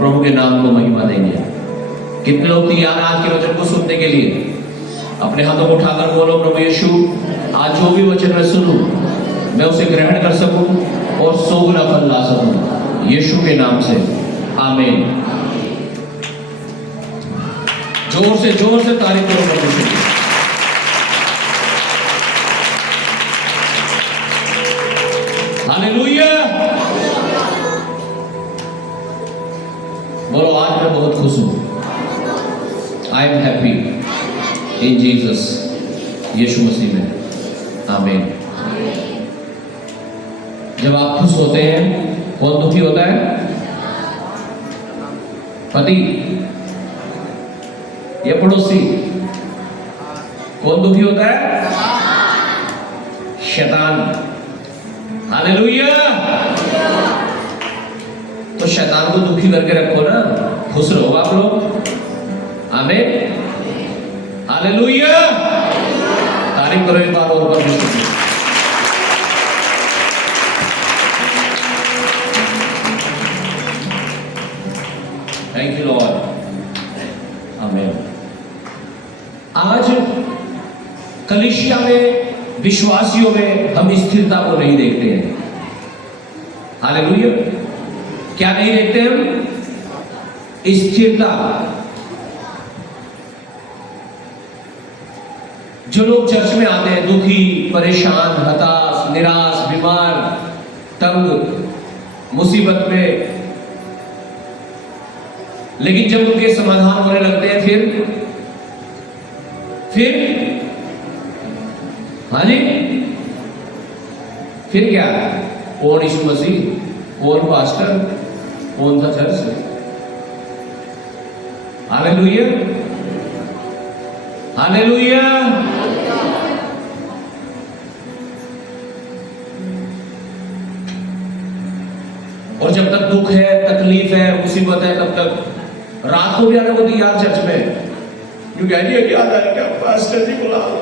प्रभु के नाम को महिमा देंगे। कितने लोग तैयार हैं आज के वचन को सुनने के लिए? अपने हाथों को उठाकर बोलो, प्रभु यीशु, आज जो भी वचन मैं सुनूं मैं उसे ग्रहण कर सकूं और 100 गुना फल ला सकूं, यीशु के नाम से, आमीन। जोर से तारीफ करो प्रभु की। हालेलुया। बोलो, आज मैं बहुत खुश हूं। I am happy in Jesus, यीशु मसीह में, आमीन। जब आप खुश होते हैं, कौन दुखी होता है? पति या पड़ोसी? कौन दुखी होता है? शैतान। हालेलुया। तो शैतान को दुखी करके रखो ना, खुश रहो आप लोग, आमीन। हालेलुया। तारीफ करो एक बार और परमेश्वर की। थैंक यू लॉर्ड, आमीन। आज कलीसिया में, विश्वासियों में हम स्थिरता को नहीं देखते हैं। हालेलुया। क्या नहीं देखते हम? स्थिरता। जो लोग चर्च में आते हैं दुखी, परेशान, हताश, निराश, बीमार, तंग, मुसीबत में, लेकिन जब उनके समाधान होने लगते हैं फिर हाँ जी, फिर क्या? कौन यीशु मसीह, कौन पास्टर, कौन सा चर्च? Hallelujah, hallelujah. और जब तक दुख है, तकलीफ है, मुसीबत है, तब तक रात को भी आने को तैयार चर्च में, क्योंकि क्या क्या पास्टर जी बुला लो।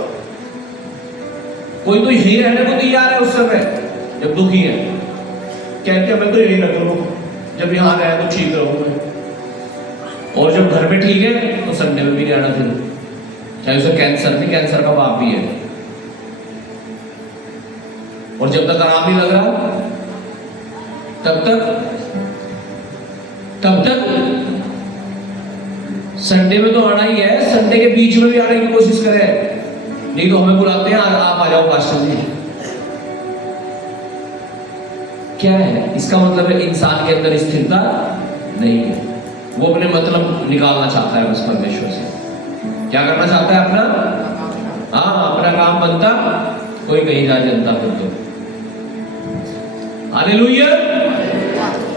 कोई तो यही रहने को तैयार है उस समय जब दुखी है, कहते मैं तो यही रख लूं, जब यहां रहे तो ठीक रहूंगा। और जब घर में ठीक है तो संडे में भी नहीं आना, फिर चाहे उसे कैंसर का बाप भी है। और जब तक आराम नहीं लग रहा तब तक संडे में तो आना ही है, संडे के बीच में भी आने की कोशिश करें, नहीं तो हमें बुलाते हैं आप आ जाओ पास्टर जी। क्या है इसका मतलब? है इंसान के अंदर स्थिरता नहीं है, वो अपने मतलब निकालना चाहता है बस परमेश्वर से। क्या करना चाहता है? अपना, हाँ, अपना काम बनता, कोई कहीं जा जनता फिर तो। हालेलुया।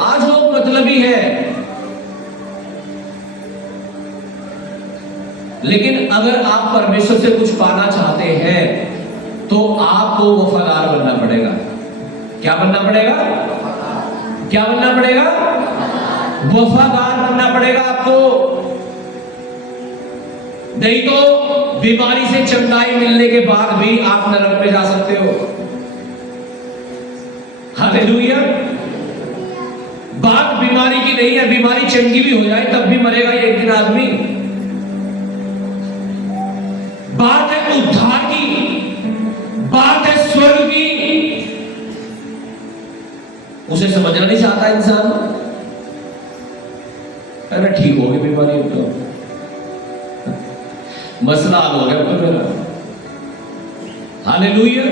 आज लोग मतलबी है, लेकिन अगर आप परमेश्वर से कुछ पाना चाहते हैं तो आपको वफादार बनना पड़ेगा। क्या बनना पड़ेगा? क्या बनना पड़ेगा? वफादार बनना पड़ेगा आपको। नहीं तो बीमारी से चंगाई मिलने के बाद भी आप नरक में जा सकते हो। हालेलुया। बात बीमारी की नहीं है, बीमारी चंगी भी हो जाए तब भी मरेगा एक दिन आदमी। बात है उद्धार की, बात है स्वर्ग की। उसे समझना नहीं चाहता इंसान। अरे ठीक हो गई बीमारी, अब तो मसला हल हो गया तो मेरा। हालेलुया।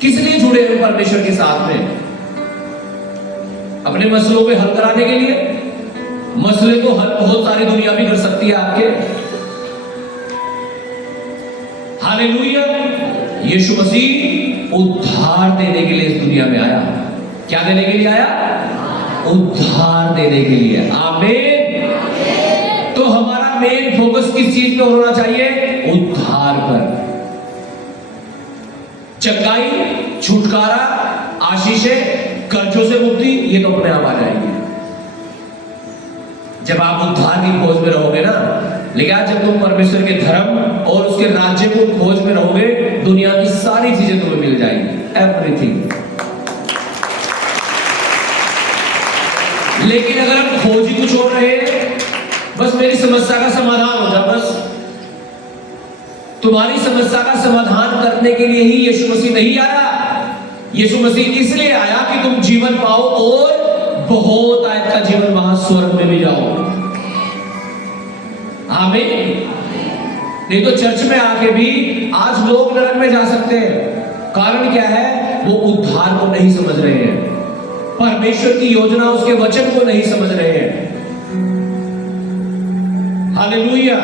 किस लिए जुड़े हैं परमेश्वर के साथ में? अपने मसलों पे हल कराने के लिए। मसले तो हल बहुत सारी दुनिया भी कर सकती है आपके। हालेलुया। यीशु मसीह उद्धार देने के लिए इस दुनिया में आया। क्या देने के लिए आया? उद्धार देने के लिए। आमीन। तो हमारा मेन फोकस किस चीज पे होना चाहिए? उद्धार पर। चंगाई, छुटकारा, आशीषें, कर्जों से मुक्ति, ये तो अपने आप आ जाएंगे जब आप उद्धार की खोज में रहोगे ना। लेकिन आज जब तुम परमेश्वर के धर्म और उसके राज्य को खोज में रहोगे, दुनिया की सारी चीजें तुम्हें मिल जाएंगी, एवरीथिंग। लेकिन अगर हम खोज ही कुछ और रहे, बस मेरी समस्या का समाधान हो जाए, बस तुम्हारी समस्या का समाधान करने के लिए ही यीशु मसीह नहीं आया। यीशु मसीह इसलिए आया कि तुम जीवन पाओ और बहुत आयत का जीवन वहां स्वर्ग में भी जाओ। आमीन। नहीं तो चर्च में आके भी आज लोग नरक में जा सकते हैं। कारण क्या है? वो उद्धार को नहीं समझ रहे हैं, परमेश्वर की योजना, उसके वचन को नहीं समझ रहे हैं। हालेलुया।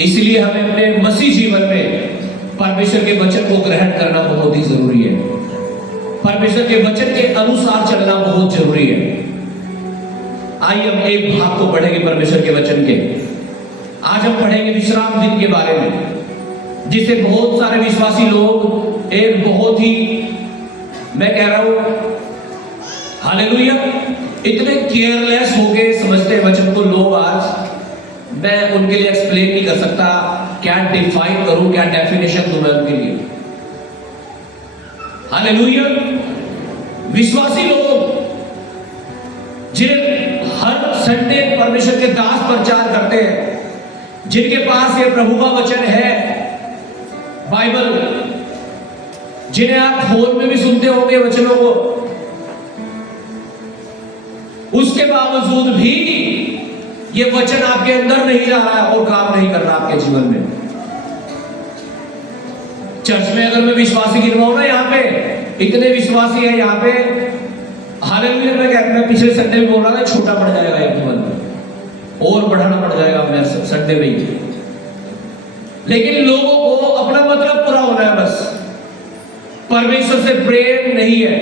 इसलिए हमें अपने मसीह जीवन में परमेश्वर के वचन को ग्रहण करना बहुत ही जरूरी है। परमेश्वर के वचन के अनुसार चलना बहुत जरूरी है। आइए हम एक भाग को पढ़ेंगे परमेश्वर के वचन के। आज हम पढ़ेंगे विश्राम दिन के बारे में, जिसे बहुत सारे विश्वासी लोग एक बहुत ही, मैं कह रहा हूं हालेलुया, इतने केयरलेस हो गए समझते हैं वचन को लोग। आज मैं उनके लिए एक्सप्लेन नहीं कर सकता, क्या डिफाइन करूं, क्या डेफिनेशन दूं मैं उनके लिए। हालेलुया। विश्वासी लोग जिन्हें हर संडे परमेश्वर के दास प्रचार करते हैं, जिनके पास ये प्रभु का वचन है, बाइबल, जिन्हें आप फोन में भी सुनते होंगे वचनों को, उसके बावजूद भी ये वचन आपके अंदर नहीं जा रहा है और काम नहीं कर रहा आपके जीवन में। चर्च में अगर मैं विश्वासी गिनवाऊं ना, यहाँ पे इतने विश्वासी है यहाँ पे, हालेलुया। मैं पिछले संडे में बोल रहा था छोटा पड़ जाएगा एक जीवन में और बढ़ाना पड़ जाएगा मेरे संडे में ही। लेकिन लोगों को अपना मतलब पूरा होना है, बस परमेश्वर से प्रेम नहीं है।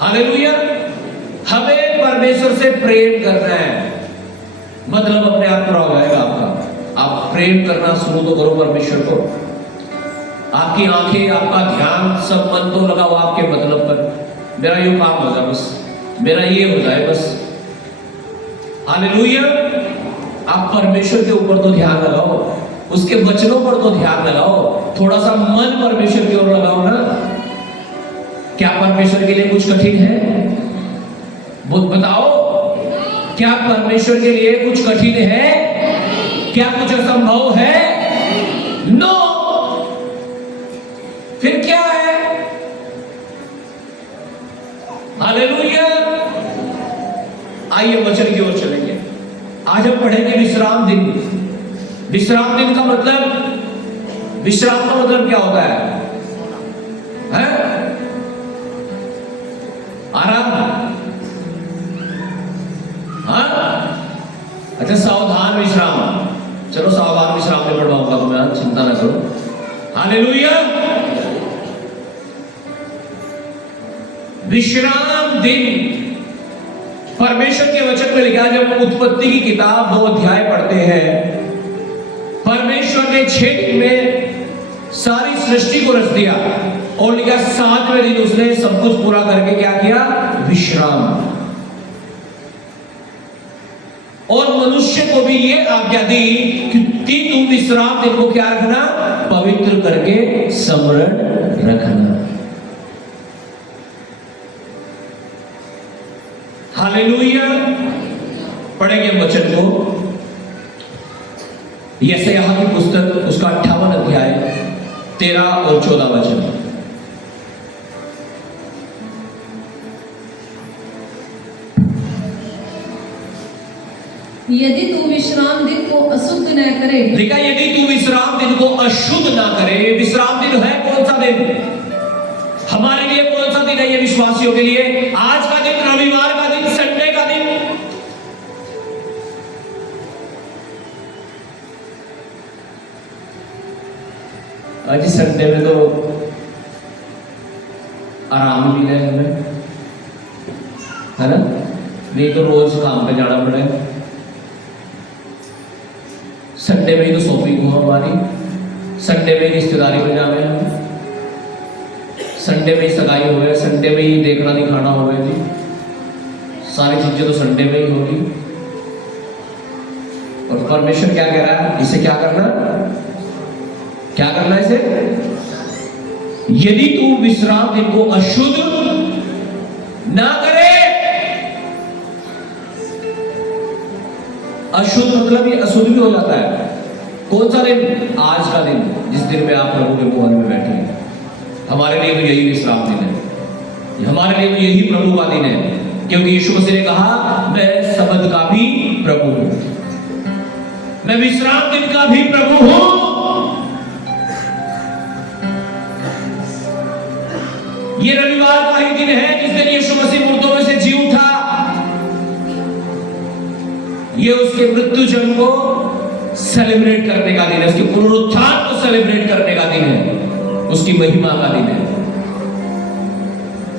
हालेलुया। हमें परमेश्वर से प्रेम करना है, मतलब अपने आप पूरा हो जाएगा आपका। आप प्रेम करना शुरू तो करो परमेश्वर को। आपकी आंखें, आपका ध्यान, सब मन तो लगाओ आपके मतलब पर। मेरा ये काम हो जाए बस, मेरा ये हो जाए बस। हालेलुया। आप परमेश्वर के ऊपर तो ध्यान लगाओ, उसके वचनों पर तो ध्यान लगाओ, थोड़ा सा मन परमेश्वर की ओर लगाओ ना। क्या परमेश्वर के लिए कुछ कठिन है? बताओ, क्या परमेश्वर के लिए कुछ कठिन है? क्या कुछ असंभव है? नो। फिर क्या है? हालेलुया। आइए वचन की ओर चलेंगे। आज हम पढ़ेंगे विश्राम दिन। विश्राम दिन का मतलब, विश्राम का मतलब क्या होता है? आराम। अच्छा, सावधान विश्राम। चलो सावधान विश्राम में पढ़वाऊंगा तुम्हें, चिंता ना करो। हालेलुया। विश्राम दिन परमेश्वर के वचन में लिखा, जब उत्पत्ति की किताब 2 अध्याय पढ़ते हैं, परमेश्वर ने 6 दिन में सारी सृष्टि को रच दिया और लिखा 7वें दिन उसने सब कुछ पूरा करके क्या किया? विश्राम। और मनुष्य को भी ये आज्ञा दी कि तुम विश्राम दिन को क्या रखना? पवित्र करके स्मरण रखना। हालेलुया। पढ़ेंगे वचन को। यशायाह की पुस्तक, उसका 58 अध्याय 13 और 14 वचन। यदि तू विश्राम दिन को अशुद्ध न करे, देखा, यदि तू विश्राम दिन को अशुद्ध ना करे। विश्राम दिन है कौन सा दिन? हमारे लिए कौन सा दिन है ये विश्वासियों के लिए? आज का दिन, रविवार का दिन, संडे का दिन। आज संडे में तो आराम मिले हमें, है ना? नहीं तो रोज काम पे जाना पड़े। संडे में ही तो शॉपिंग हो हमारी, संडे में ही रिश्तेदारी में जावे हम, संडे में ही सगाई हो गए, संडे में ही देखना दिखाना हो गया जी। सारी चीजें तो संडे में ही होगी। और परमेश्वर क्या कह रहा है? इसे क्या करना? क्या करना है इसे? यदि तू विश्राम दिन को अशुद्ध ना करे, अशुद्ध मतलब ये अशुद्ध भी हो जाता है। कौन सा दिन? आज का दिन, जिस दिन में आप प्रभु के भवन में बैठे हैं। हमारे लिए तो यही विश्राम दिन है, हमारे लिए तो यही प्रभु का दिन है, क्योंकि यीशु मसीह ने कहा मैं सबत का भी प्रभु हूं, मैं विश्राम दिन का भी प्रभु हूं। ये रविवार का ही दिन है जिस दिन यीशु मसीह मुर्दों में से जी उठा। ये उसके मृत्यु जन्म को सेलिब्रेट करने का दिन है, उसके पुनरुत्थान को सेलिब्रेट करने का दिन है, उसकी महिमा का दिन है,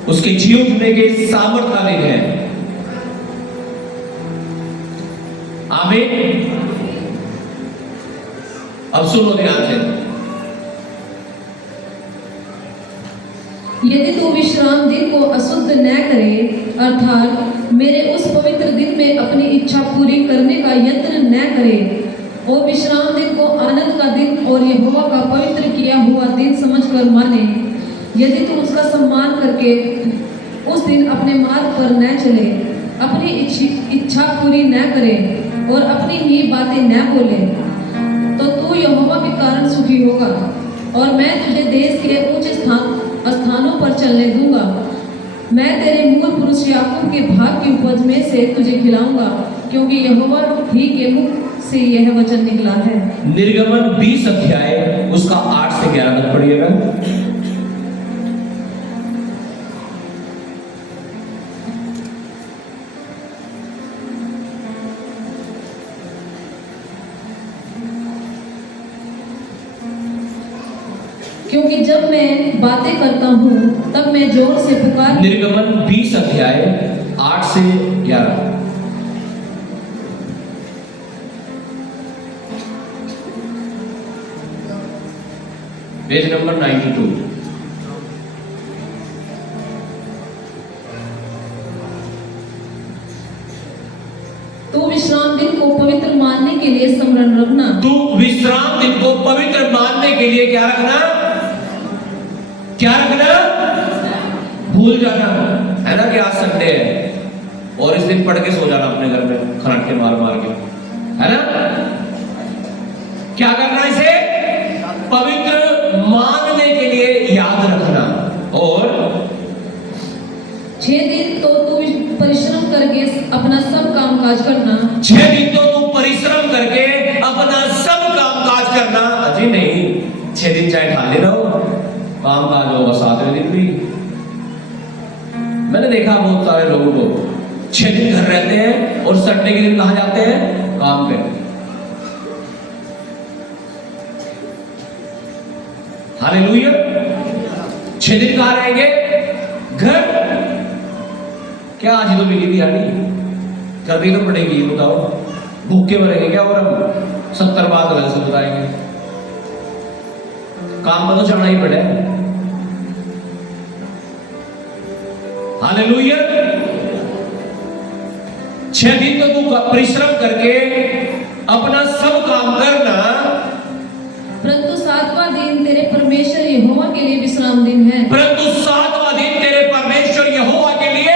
उसके जी उठने के सामर्थ का दिन है। आमीन। अब सुनो ध्यान से, यदि तू विश्राम दिन को अशुद्ध न करे, अर्थात मेरे उस पवित्र दिन में अपनी इच्छा पूरी करने का यत्न न करे और विश्राम दिन को आनंद का दिन और यहोवा का पवित्र किया हुआ दिन समझकर माने, यदि तू उसका सम्मान करके उस दिन अपने मार्ग पर न चले, अपनी इच्छा पूरी न करे और अपनी ही बातें न बोले, तो तू यहोवा के कारण सुखी होगा और मैं तुझे देश के ऊंचे स्थानों पर चलने दूंगा। मैं तेरे मूल पुरुष याकूब के भाग की उपज में से तुझे खिलाऊंगा, क्योंकि यहोवा ही के मुख से यह वचन निकला है। निर्गमन 20 अध्याय उसका 8 से 11 तक पढ़िएगा। क्योंकि जब मैं बातें करता हूँ तब मैं जोर से पुकार। निर्गमन 20 अध्याय 8 से 11। Page number 92। तू विश्राम दिन को पवित्र मानने के लिए स्मरण रखना। तू विश्राम दिन को पवित्र मानने के लिए क्या रखना? क्या रखना? भूल जाना है ना कि आज संडे है, और इस दिन पढ़ के सो जाना अपने घर में खराटे मार मार के, है ना? क्या करना? इसे पवित्र मानने के लिए याद रखना। और 6 दिन तो तू परिश्रम करके अपना सब काम काज करना। 6 दिन तो तू परिश्रम करके अपना सब काम काज करना। अजी नहीं, 6 दिन चाहे खाली रहो, काम काज होगा 7वें दिन भी। मैंने देखा बहुत सारे लोगों को 6 दिन घर रहते हैं और संडे के दिन कहाँ जाते हैं? काम पे। हालेलुया। 6 दिन कहाँ रहेंगे? घर। क्या आज तो मिली दिहाड़ी करनी तो पड़ेगी, बताओ, भूखे मरेंगे क्या? और हम 70 बात अलग से बताएंगे, काम पर तो जाना ही पड़े। हालेलुया। 6 दिन तो तू परिश्रम करके अपना सब काम करना, परंतु 7वां दिन तेरे परमेश्वर यहोवा के लिए विश्राम दिन है। परंतु 7वां दिन तेरे परमेश्वर यहोवा के लिए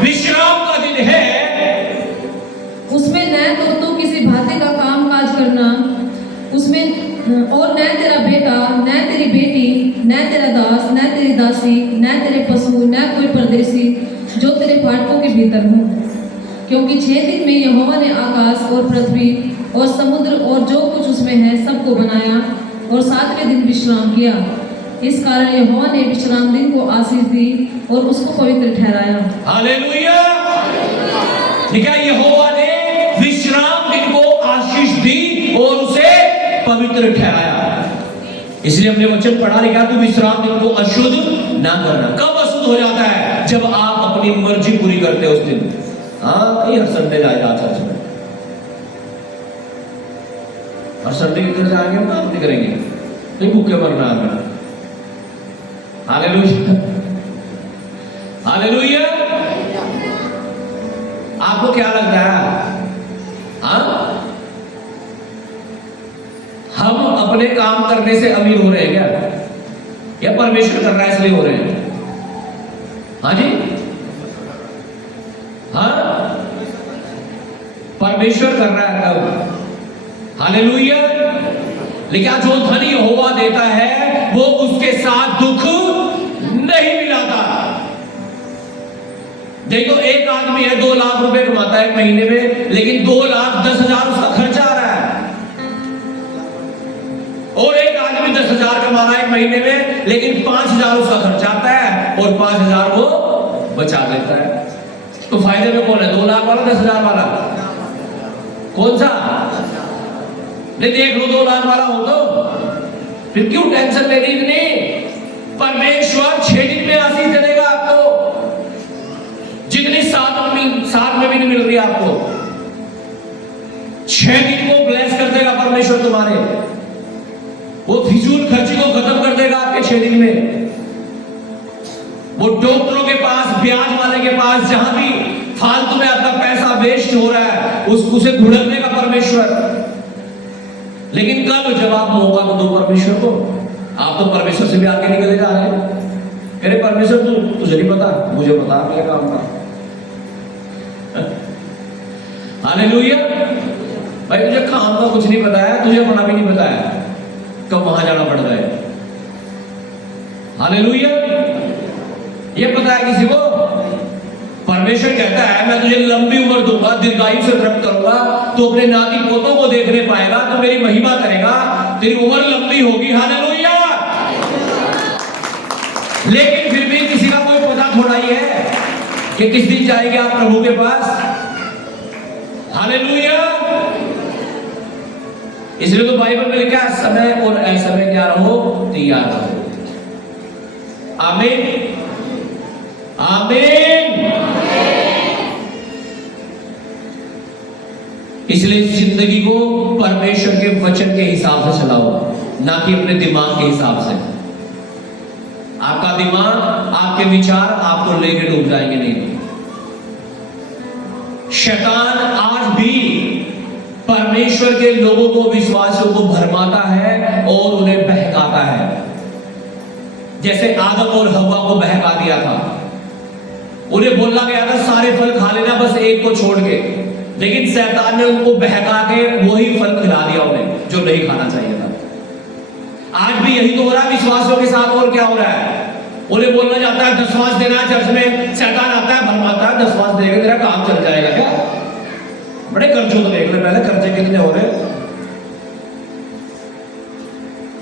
विश्राम का दिन है। उसमें न तो तू किसी भांति का काम काज करना, उसमें और न तेरा बेटा, न तेरी बेटी, न तेरा दास, न तेरी दासी, न तेरे पशु, न कोई परदेशी जो तेरे फाटकों के भीतर हो, क्योंकि 6 दिन में यहोवा ने आकाश और पृथ्वी और समुद्र और जो कुछ उसमें है सबको बनाया और 7वें दिन विश्राम किया। इस कारण यहोवा ने विश्राम दिन को आशीष दी और उसको पवित्र ठहराया। हालेलुया। ठीक है, यहोवा ने विश्राम दिन को आशीष दी और उसे पवित्र ठहराया। इसलिए हमने वचन पढ़ा लिखा, तू विश्राम दिन को अशुद्ध ना करना। कब अशुद्ध हो जाता है? जब आप अपनी मर्जी पूरी करते हो उस दिन। हाँ, कहीं हर संडे जाएगा चर्च में, हर संडे किधर जाएंगे? हम काम नहीं करेंगे, नहीं भूखे मरना है। हालेलुया। हालेलुया। आपको क्या लगता है? हाँ, हम अपने काम करने से अमीर हो रहे हैं क्या? या परमेश्वर कर रहा है इसलिए हो रहे हैं? हाँ जी, हाँ, परमेश्वर कर रहा है तब। हालेलुया। लेकिन जो धन यहोवा देता है वो उसके साथ दुख नहीं मिलाता। देखो, एक आदमी है 2 लाख रुपए कमाता है एक महीने में, लेकिन 2,10,000 उसका खर्चा आ रहा है। और एक आदमी 10,000 कमा रहा है एक महीने में, लेकिन 5,000 उसका खर्चा आता है और 5,000 वो बचा देता है। तो फायदे में कौन है, 2 लाख वाला 10,000 वाला? कौन सा? नहीं, देख लो 2 लाख वाला हो तो फिर क्यों टेंशन लेनी इतनी? परमेश्वर 6 दिन में आशीष दे देगा आपको, जितनी 7 में भी नहीं मिल रही आपको। 6 दिन को ब्लेस कर देगा परमेश्वर तुम्हारे। वो फिजूल खर्ची को खत्म कर देगा आपके 6 दिन में। वो डॉक्टरों के पास, ब्याज वाले के पास, जहां भी फालतू में आपका पैसा वेस्ट हो रहा है उसे भुड़क देगा परमेश्वर। लेकिन कब, जब आप मौका को दो परमेश्वर को। आप तो परमेश्वर से भी आगे निकले जा रहे हैं। अरे परमेश्वर, तुझे नहीं पता, मुझे पता मेरे काम का। हालेलुया। भाई तुझे काम का कुछ नहीं पता है, तुझे अपना भी नहीं पता है कब वहां जाना पड़ रहा है। हालेलुया। ये पता है किसी को? परमेश्वर कहता है मैं तुझे लंबी उम्र दूंगा, दीर्घायु से तृप्त करूंगा, तो अपने नाती पोतों को देखने पाएगा, तो मेरी महिमा करेगा, तेरी उम्र लंबी होगी। हालेलुया। लेकिन फिर भी किसी का कोई पता थोड़ा ही है कि किस दिन जाएंगे आप प्रभु के पास। हालेलुया। इसलिए तो बाइबल में लिखा है, समय और असमय क्या रहो, तैयार रहो। आमीन, आमीन। इसलिए इस जिंदगी को परमेश्वर के वचन के हिसाब से चलाओ, ना कि अपने दिमाग के हिसाब से। आपका दिमाग, आपके विचार आपको लेके डूब जाएंगे नहीं। शैतान आज भी परमेश्वर के लोगों को, विश्वासियों को भरमाता है और उन्हें बहकाता है। जैसे आदम और हव्वा को बहका दिया था। उन्हें बोला गया था सारे फल खा लेना, बस एक को छोड़ के। लेकिन शैतान ने उनको बहका के वही फल खिला दिया उन्हें जो नहीं खाना चाहिए था। आज भी यही तो हो रहा है विश्वासियों के साथ। और क्या हो रहा है? उन्हें बोलना जाता है 10वांश देना है चर्च में, शैतान आता है भरमाता है 10वांश देगा तेरा काम चल जाएगा। क्या बड़े कर्जों को देख ले पहले, कर्जे कितने हो रहे।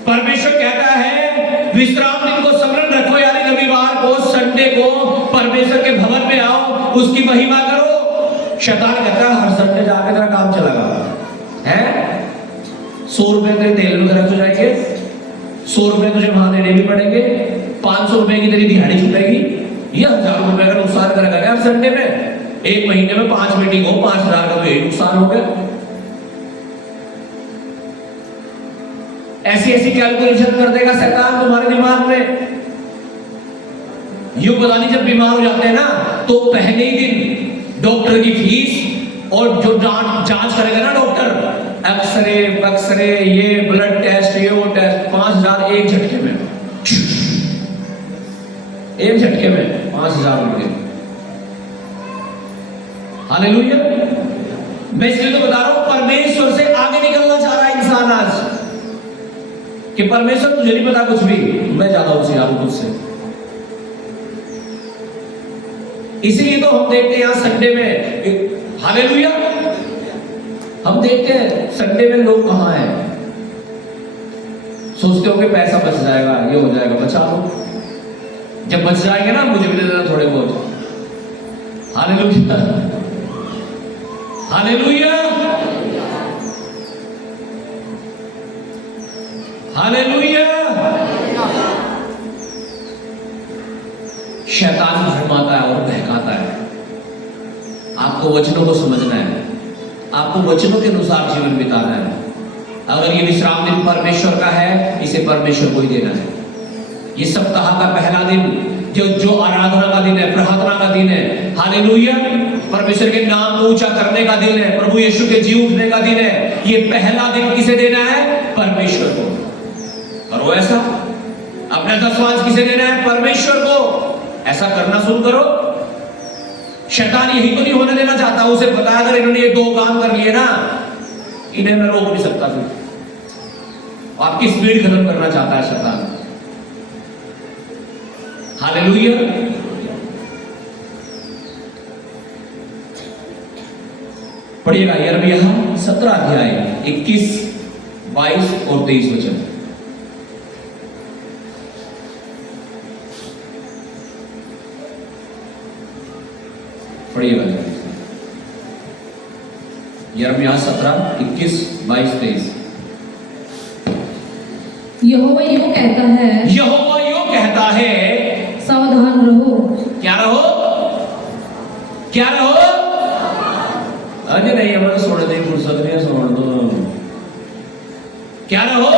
परमेश्वर कहता है विश्राम दिन को स्मरण रखो, यानी रविवार को, संडे को परमेश्वर के भवन में आओ, उसकी महिमा करो। शैतान कहता है हर संडे जाके तेरा काम चलेगा है। 100 रुपए तेरे तेल में खर्च हो जाएंगे, 100 रुपए तुझे वहां देने भी पड़ेंगे, 500 रुपए की तेरी दिहाड़ी छूटेगी, ये 1000 रुपए का नुकसान करेगा हर संडे में। एक महीने में 5 मीटिंग हो, 5,000 का तो एक नुकसान हो गया। ऐसी ऐसी कैलकुलेशन कर देगा शैतान तुम्हारे दिमाग में। यूं पता नहीं, जब बीमार हो जाते हैं ना तो पहले ही दिन डॉक्टर की फीस और जो जांच करेगा ना डॉक्टर, एक्सरे, ये ब्लड टेस्ट, ये वो टेस्ट, 5,000 एक झटके में, एक झटके में 5,000 रुपए। हालेलुया। मैं इसलिए तो बता रहा हूं, परमेश्वर से आगे निकलना चाह रहा है इंसान आज, कि परमेश्वर तुझे नहीं पता कुछ भी, मैं ज्यादा होशियार हूं तुझसे। इसीलिए तो हम देखते हैं यहां संडे में, हालेलुया, हम देखते हैं संडे में लोग कहां हैं। सोचते हो कि पैसा बच जाएगा, ये हो जाएगा, बचा लो, जब बच जाएंगे ना मुझे भी दे देना थोड़े बहुत। Hallelujah, hallelujah, hallelujah. शैतान भरमाता है और बहकाता है। आपको वचनों को समझना है, आपको वचनों के अनुसार जीवन बिताना है। अगर ये विश्राम दिन परमेश्वर का है, इसे परमेश्वर को ही देना है। ये सप्ताह का पहला दिन जो आराधना का दिन है, प्रार्थना का दिन है, हालेलुया, परमेश्वर के नाम को ऊंचा करने का दिन है, प्रभु यीशु के जी उठने का दिन है। ये पहला दिन किसे देना है? परमेश्वर को। करो ऐसा, अपना पहला दसवांश किसे देना है? परमेश्वर को। ऐसा करना शुरू करो। शैतान यही तो नहीं होने देना चाहता। उसे पता है अगर इन्होंने ये दो काम कर लिए ना, इन्हें मैं रोक नहीं सकता। फिर आपकी स्पीड खत्म करना चाहता है शैतान। हालेलुया। पढ़िएगा यिर्मयाह 17 अध्याय 21, 22 और 23 वचन। पढ़िएगा यिर्मयाह 17, 21, 22, 23। यहोवा यूं कहता है, यहोवा यूं कहता है, सावधान रहो। क्या रहो? क्या रहो? अरे नहीं, हमारे सोने दें, फुर्सत नहीं है, सोने दो। क्या रहो?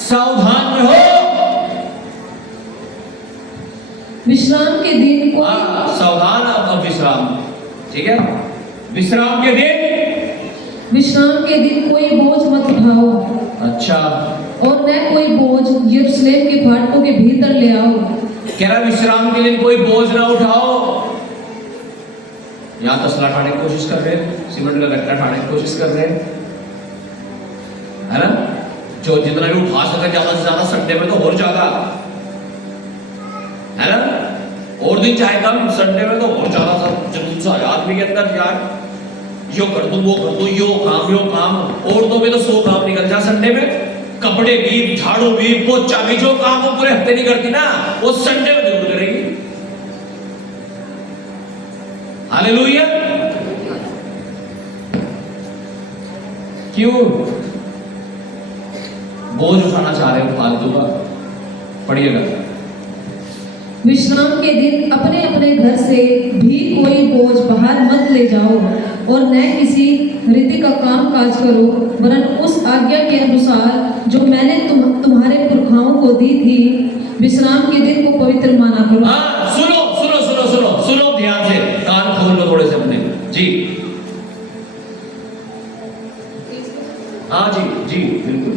सावधान रहो। विश्राम के दिन को सावधान अब विश्राम। ठीक है, विश्राम के दिन, विश्राम के दिन कोई बोझ मत उठाओ, अच्छा, और न कोई बोझ यरूशलेम के फाटकों के भीतर ले आओ। कह रहा विश्राम के दिन कोई बोझ ना उठाओ। यहां तसला ठाने की कोशिश कर रहे हैं, सीमेंट का गट्टा ठाने की कोशिश कर रहे हैं, है ना? जो जितना भी उठा सके ज्यादा से ज्यादा, संडे में तो और ज्यादा, है ना? और दिन चाहे कम, संडे में तो और ज्यादा जुलूस है आदमी के अंदर। यार यो कर दूं, वो कर दूं, यो काम। औरतों में तो 100 काम निकल जा संडे में। कपड़े भी, झाड़ू भी, पोछा भी, जो काम वो पूरे हफ्ते नहीं करती ना, वो संडे में जरूर करेगी। हालेलुया। क्यों बोझ उठाना चाह रहे हो फालतू का? पढ़िएगा। विश्राम के दिन अपने अपने घर से भी कोई बोझ बाहर मत ले जाओ, और न किसी रीति का काम काज करो, वरन उस आज्ञा के अनुसार जो मैंने तुम्हारे पुरखाओं को दी थी, विश्राम के दिन को पवित्र माना करो। हाँ, सुनो सुनो सुनो सुनो सुनो, ध्यान से कान खोल लो थोड़े से अपने। जी हाँ, जी जी बिल्कुल।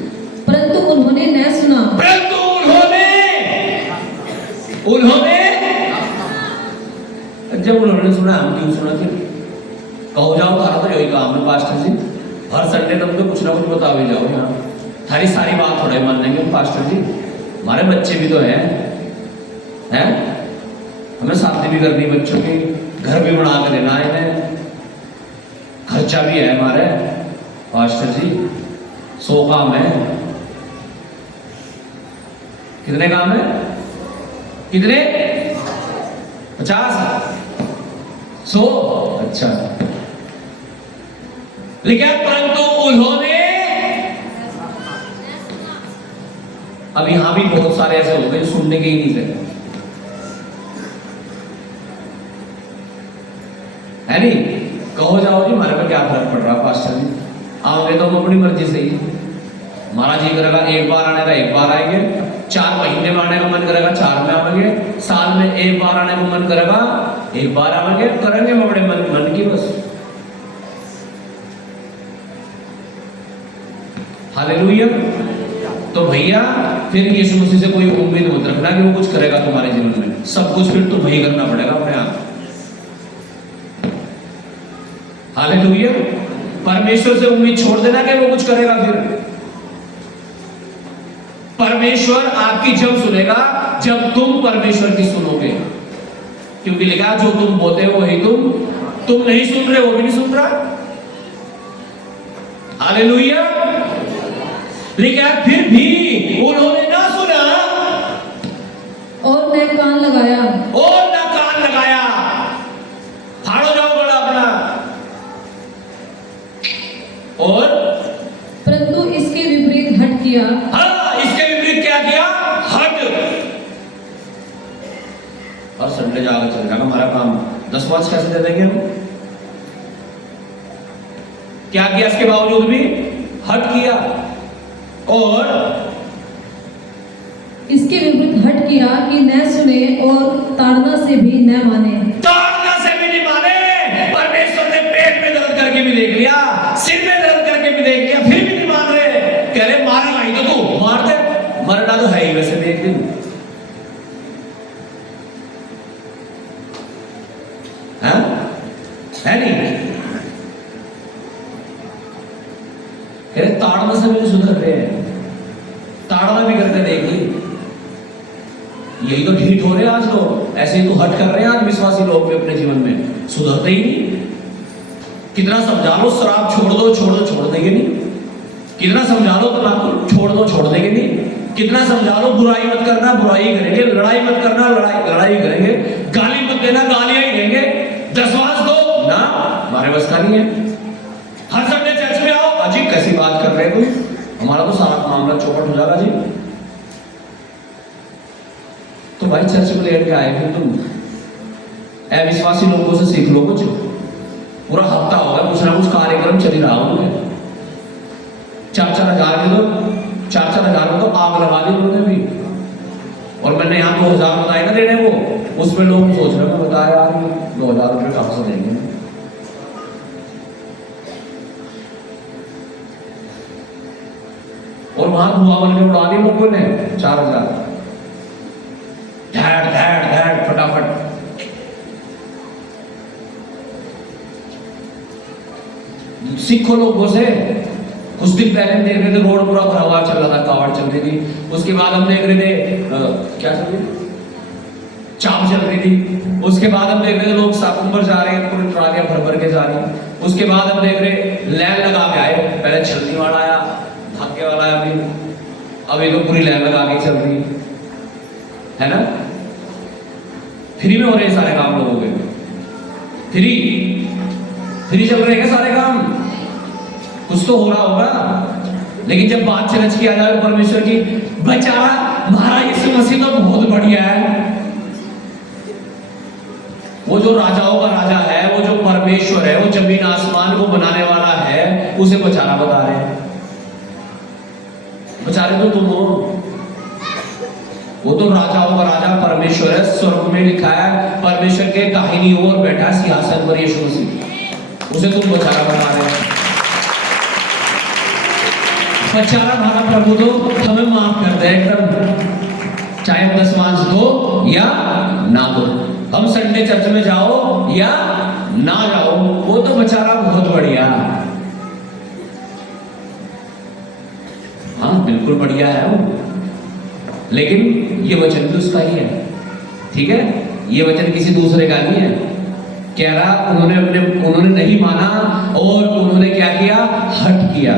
परंतु उन्होंने न सुना, परंतु जब उन्होंने सुना, हम क्यों सुना? फिर कहो जाओ, तारा तो यही काम है पास्टर जी, हर संडे तुम तो कुछ ना कुछ बता भी जाओ। यहाँ थारी सारी बात थोड़े मान लेंगे पास्टर जी, हमारे बच्चे भी तो हैं, हमें शादी भी करनी, बच्चों की घर भी बना के देना है, इन्हें खर्चा भी है हमारे पास्टर जी। 100 काम है। कितने काम है? कितने? 50, 100? अच्छा। लेकिन परंतु उन्होंने, अब यहां भी बहुत सारे ऐसे हो गए सुनने के ही नहीं थे, है नहीं? कहो जाओ जी, हमारे पे क्या फर्क पड़ रहा पास्टर जी, आओगे तो हम अपनी मर्जी से ही, हमारा जी करेगा एक बार आने का 1 बार आएंगे, 4 महीने में आने का मन करेगा 4 में आएंगे, साल में 1 बार आने का मन करेगा 1 बार आएंगे, करेंगे हम अपने मन की बस। हालेलुया। तो भैया फिर यीशु मसीह से कोई उम्मीद मत रखना कि वो कुछ करेगा तुम्हारे जीवन में, सब कुछ फिर तुम्हें ही करना पड़ेगा अपने आप। हालेलुया। परमेश्वर से उम्मीद छोड़ देना कि वो कुछ करेगा। फिर परमेश्वर आपकी जब सुनेगा जब तुम परमेश्वर की सुनोगे, क्योंकि लिखा जो तुम बोते हो वही तुम नहीं सुन रहे, वो भी नहीं सुन रहा। हालेलुया। लेकिन फिर भी उन्होंने ना सुना और न कान लगाया, फाड़ो जाओ बड़ा अपना। और परंतु इसके विपरीत हट किया। हाँ, इसके विपरीत क्या किया? हट। और संडे जाकर चल जाएगा हमारा काम। 10 पाँच कैसे दे देंगे हम? क्या किया? इसके बावजूद भी हट किया। और इसके विपरीत हट किया कि न सुने और ताड़ना से भी न माने। ताड़ना से भी नहीं माने। परमेश्वर ने पेट में दर्द करके भी देख लिया, सिर में दर्द करके भी देख लिया, फिर भी नहीं मान रहे। कह रहे मारा नहीं तो तू मार दे। मरना तो है ही वैसे भी है नहीं? ताड़ना से भी सुधर रहे हैं, ताड़ना भी करके देखिए। यही तो ढीठ हो रहे हैं आज लोग, ऐसे ही तो हट कर रहे हैं आज विश्वासी लोग भी अपने जीवन में, सुधरते ही नहीं। कितना समझा लो शराब छोड़ दो, छोड़ देंगे नहीं। कितना समझा लो तंबाकू छोड़ देंगे नहीं। कितना समझा लो बुराई मत करना, बुराई करेंगे। लड़ाई मत करना, लड़ाई करेंगे। गाली मत देना, गालियां ही देंगे। दसवांश दो ना, हमारे बस का नहीं है। हर संडे चर्च में आओ, अजी कैसी बात कर रहे हो तुम, हमारा तो सारा मामला चौपट हो जाएगा जी। तो भाई चर्च में लेट के आए फिर तुम अविश्वासी लोगों से सीख लो कुछ। पूरा हफ्ता हो गया कुछ ना कुछ कार्यक्रम चल ही रहा उनमें। 4-4 हजार के तो 4-4 हजार में तो आग लगा दी उन्होंने भी। और मैंने यहाँ 2,000 बताए ना देने को, उसमें लोग सोच रहे हैं बताया यार 2,000 रुपये कहाँ से देंगे। और वहां धुआं बन के उड़ा दी लोगों ने 4,000 धैड़ धैड़ धैड़ फटाफट। सीखो लोगों से। कुछ दिन पहले हम देख रहे थे रोड पूरा भरा हुआ चल रहा था, कावड़ चल रही थी। उसके बाद हम देख रहे थे क्या चल रही, चाप चल रही थी। उसके बाद हम देख रहे थे लोग साकुंबर जा रहे हैं, पूरी ट्रालियां भर के जा रही। उसके बाद हम देख रहे लैन लगा के आए, पहले छलनी वाला आया, भाग्य वाला आया, अभी तो पूरी लैन लगा के चल रही है ना। फ्री में हो रहे सारे काम लोगों के, फ्री चल रहे हैं सारे काम। कुछ तो हो रहा होगा। लेकिन जब बात चर्च की आ जाए परमेश्वर की, बेचारा महाराज यीशु मसीह तो बहुत बढ़िया है। वो जो राजाओं का राजा है, वो जो परमेश्वर है, वो जमीन आसमान को बनाने वाला है, उसे बेचारा बता रहे हैं। बेचारे तो तुम हो, वो तो राजाओं का राजा परमेश्वर है। स्वर्ग में लिखा है परमेश्वर के दाहिनी ओर बैठा सिंहासन पर यीशु मसीह, उसे तुम बेचारा बता रहे हो। बेचारा हमारा प्रभु तो हमें माफ कर दे एकदम, चाहे हम दसवांश दो या ना दो, हम संडे चर्च में जाओ या ना जाओ, वो तो बेचारा बहुत बढ़िया। हाँ बिल्कुल बढ़िया है वो, लेकिन ये वचन भी उसका ही है, ठीक है। ये वचन किसी दूसरे का नहीं है। कह रहा उन्होंने नहीं माना और उन्होंने क्या किया, हट किया।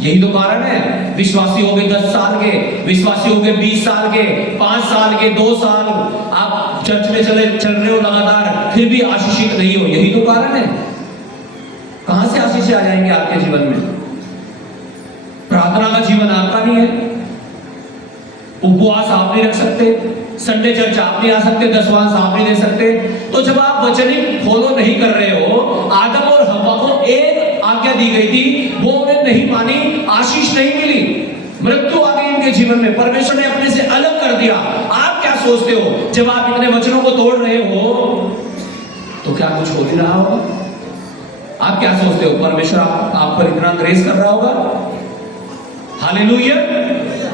यही तो कारण है। विश्वासी हो गए 10 साल के, विश्वासी हो गए 20 साल के, 5 साल के, 2 साल आप चर्च में चल रहे हो लगातार, फिर भी आशीषित नहीं हो। यही तो कारण है। कहां से आशीष आ जाएंगे आपके जीवन में? प्रार्थना का जीवन आपका नहीं है, उपवास आप नहीं रख सकते, संडे चर्च आप नहीं आ सकते, दसवांश आप नहीं दे सकते। तो जब आप वचन ही फॉलो नहीं कर रहे हो, आदम और हव्वा को एक आज्ञा दी गई थी, वो उन्हें नहीं मानी, आशीष नहीं मिली, मृत्यु आ गई इनके जीवन में, परमेश्वर ने अपने से अलग कर दिया। आप क्या सोचते हो, जब आप इतने वचनों को तोड़ रहे हो तो क्या कुछ हो नहीं रहा होगा? आप क्या सोचते हो, परमेश्वर आप पर इतना ग्रेस कर रहा होगा? हालेलुया।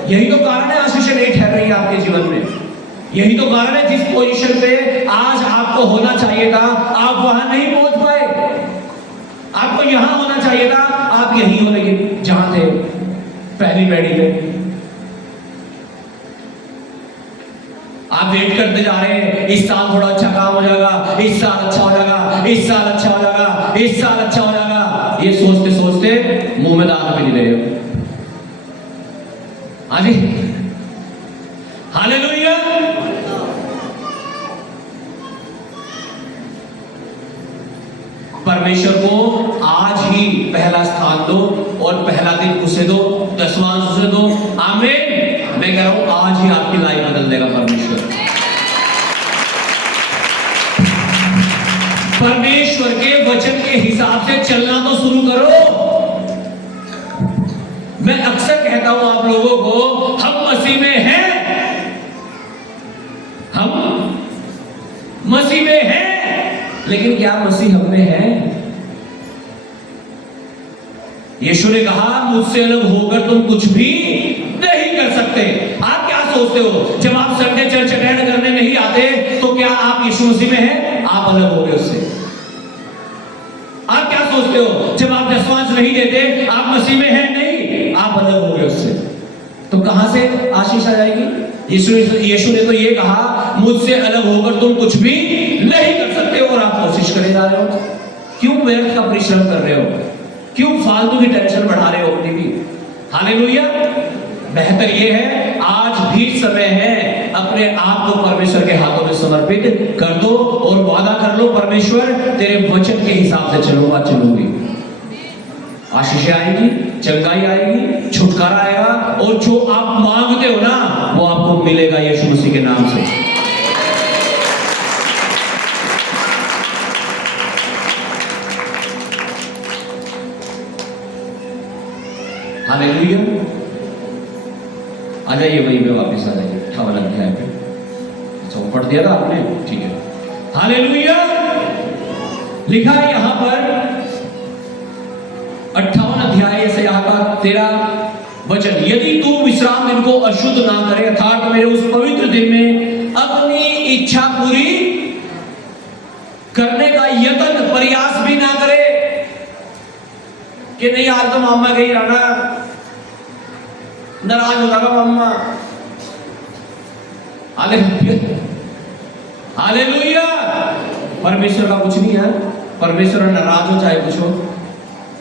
यही तो कारण है आशीष नहीं ठहर रही है आपके जीवन में। यही तो कारण है जिस पोजीशन पे आज आपको होना चाहिए था, आप वहां नहीं पहुंच पाए। आपको यहां होना चाहिए था, आप यहीं हो, लेकिन जहां थे पहली पैड़ी पे आप वेट करते जा रहे हैं। इस साल थोड़ा अच्छा काम हो जाएगा, इस साल अच्छा हो जाएगा, इस साल अच्छा हो जाएगा, इस साल अच्छा हो जाएगा। ये सोचते सोचते मुंह में दाना भी नहीं रहे हो। हाँ जी, हालेलुया। परमेश्वर को आज ही पहला स्थान दो और पहला दिन उसे दो, दसवांश उसे दो। आमीन। मैं कह रहा हूं आज ही आपकी लाइफ बदल देगा परमेश्वर। परमेश्वर के वचन के हिसाब से चलना तो शुरू करो। मैं अक्सर कहता हूं आप लोगों को, हम मसीह में हैं, हम मसीह में हैं, लेकिन क्या मसीह हम में है? यीशु ने कहा मुझसे अलग होकर तुम कुछ भी नहीं कर सकते। आप क्या सोचते हो, जब आप संडे चर्च अटेंड करने नहीं आते तो क्या आप यीशु मसीह में हैं? आप अलग हो गए उससे। आप क्या सोचते हो जब आप दशमांश नहीं देते आप मसीह में हैं? नहीं, आप अलग हो गए उससे। तो कहां से आशीष आ जाएगी? यीशु ने तो ये कहा, मुझसे अलग होकर तुम कुछ भी नहीं कर सकते हो, और आप कोशिश करे जा रहे हो। क्यों व्यर्थ का परिश्रम कर रहे हो? क्यों फालतू की टेंशन बढ़ा रहे हो अपनी भी? हालेलुया। बेहतर ये है, आज भी समय है, अपने आप को परमेश्वर के हाथों में समर्पित कर दो और वादा कर लो, परमेश्वर तेरे वचन के हिसाब से चलूंगा, चलूंगी। आशीषें आएंगी, चंगाई आएगी, छुटकारा आएगा, और जो आप मांगते हो ना वो आपको मिलेगा यीशु मसीह के नाम से। हालेलुया। आ जाइए वहीं पे वापस आ जाइए, 58 अध्याय पे। अच्छा वो पढ़ दिया था आपने, ठीक है। हालेलुया। लिखा है यहां पर 58 अध्याय से यहां का 13 वचन, यदि तू विश्राम दिन को अशुद्ध ना करे, अर्थात मेरे उस पवित्र दिन में अपनी इच्छा पूरी करने का यत्न प्रयास भी ना करे, कि नहीं आज तो मामा कहीं आना, नाराज हो जाएगा मामा। हालेलुया। परमेश्वर का कुछ नहीं है, परमेश्वर नाराज हो चाहे कुछ हो।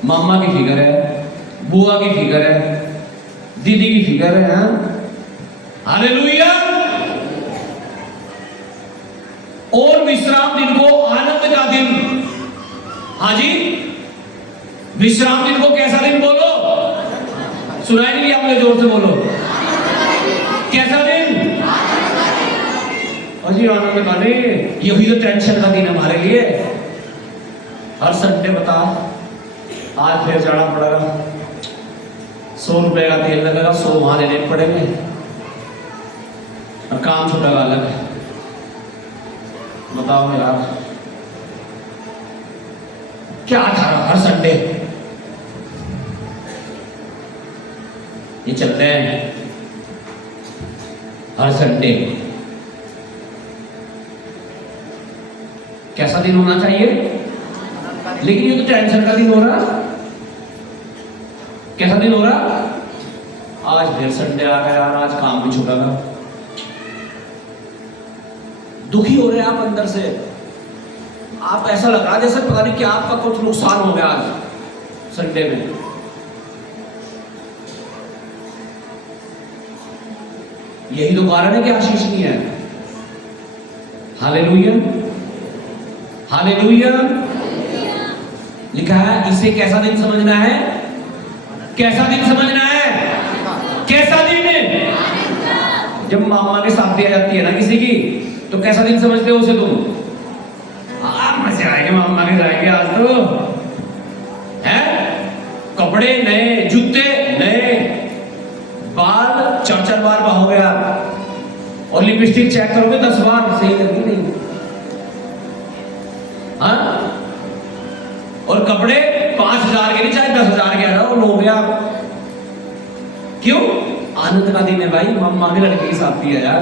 मामा की फिक्र है, बुआ की फिक्र है, दीदी की फिक्र है। हालेलुया। और विश्राम दिन को आनंद का दिन। हाँ जी, विश्राम दिन को कैसा दिन बोलो? सुनाई नहीं आपने, जोर से बोलो। कैसा दिन? अजी आनंद का दिन। यही तो टेंशन का दिन हमारे लिए। हर संडे बता, आज फिर जाना पड़ेगा, 100 रुपए का तेल लगेगा, 100 वहां देने पड़ेंगे, और काम छूटेगा अलग। बताओ यार क्या था हर संडे ये चलते हैं, हर संडे। कैसा दिन होना चाहिए? लेकिन ये तो टेंशन का दिन हो रहा। कैसा दिन हो रहा? आज फिर संडे आ गया यार, आज काम भी छूटेगा। दुखी हो रहे हैं आप अंदर से, आप ऐसा लग रहा जैसे पता नहीं क्या आपका कुछ नुकसान हो गया आज संडे में। यही तो कारण है कि आशीष नहीं है। हालेलुया। हालेलुया। लिखा है, इसे कैसा दिन समझना है? कैसा दिन समझना है? कैसा दिन है? जब मामा के साथ आ जाती है ना किसी की, तो कैसा दिन समझते हो उसे तुम? मजे आएंगे, मामा के जाएंगे आज तो, है? कपड़े नए, जूते नए, बाल 4-4 बार बहाओगे आप, और लिपस्टिक चेक करोगे 10 बार, सही लगी नहीं। हाँ? और कपड़े 5,000 के नहीं, चाहे 10,000 के आ जाओ, लोगे आप। क्यों? आनंद का दिन है भाई, मम्मा के लड़के की शादी है यार।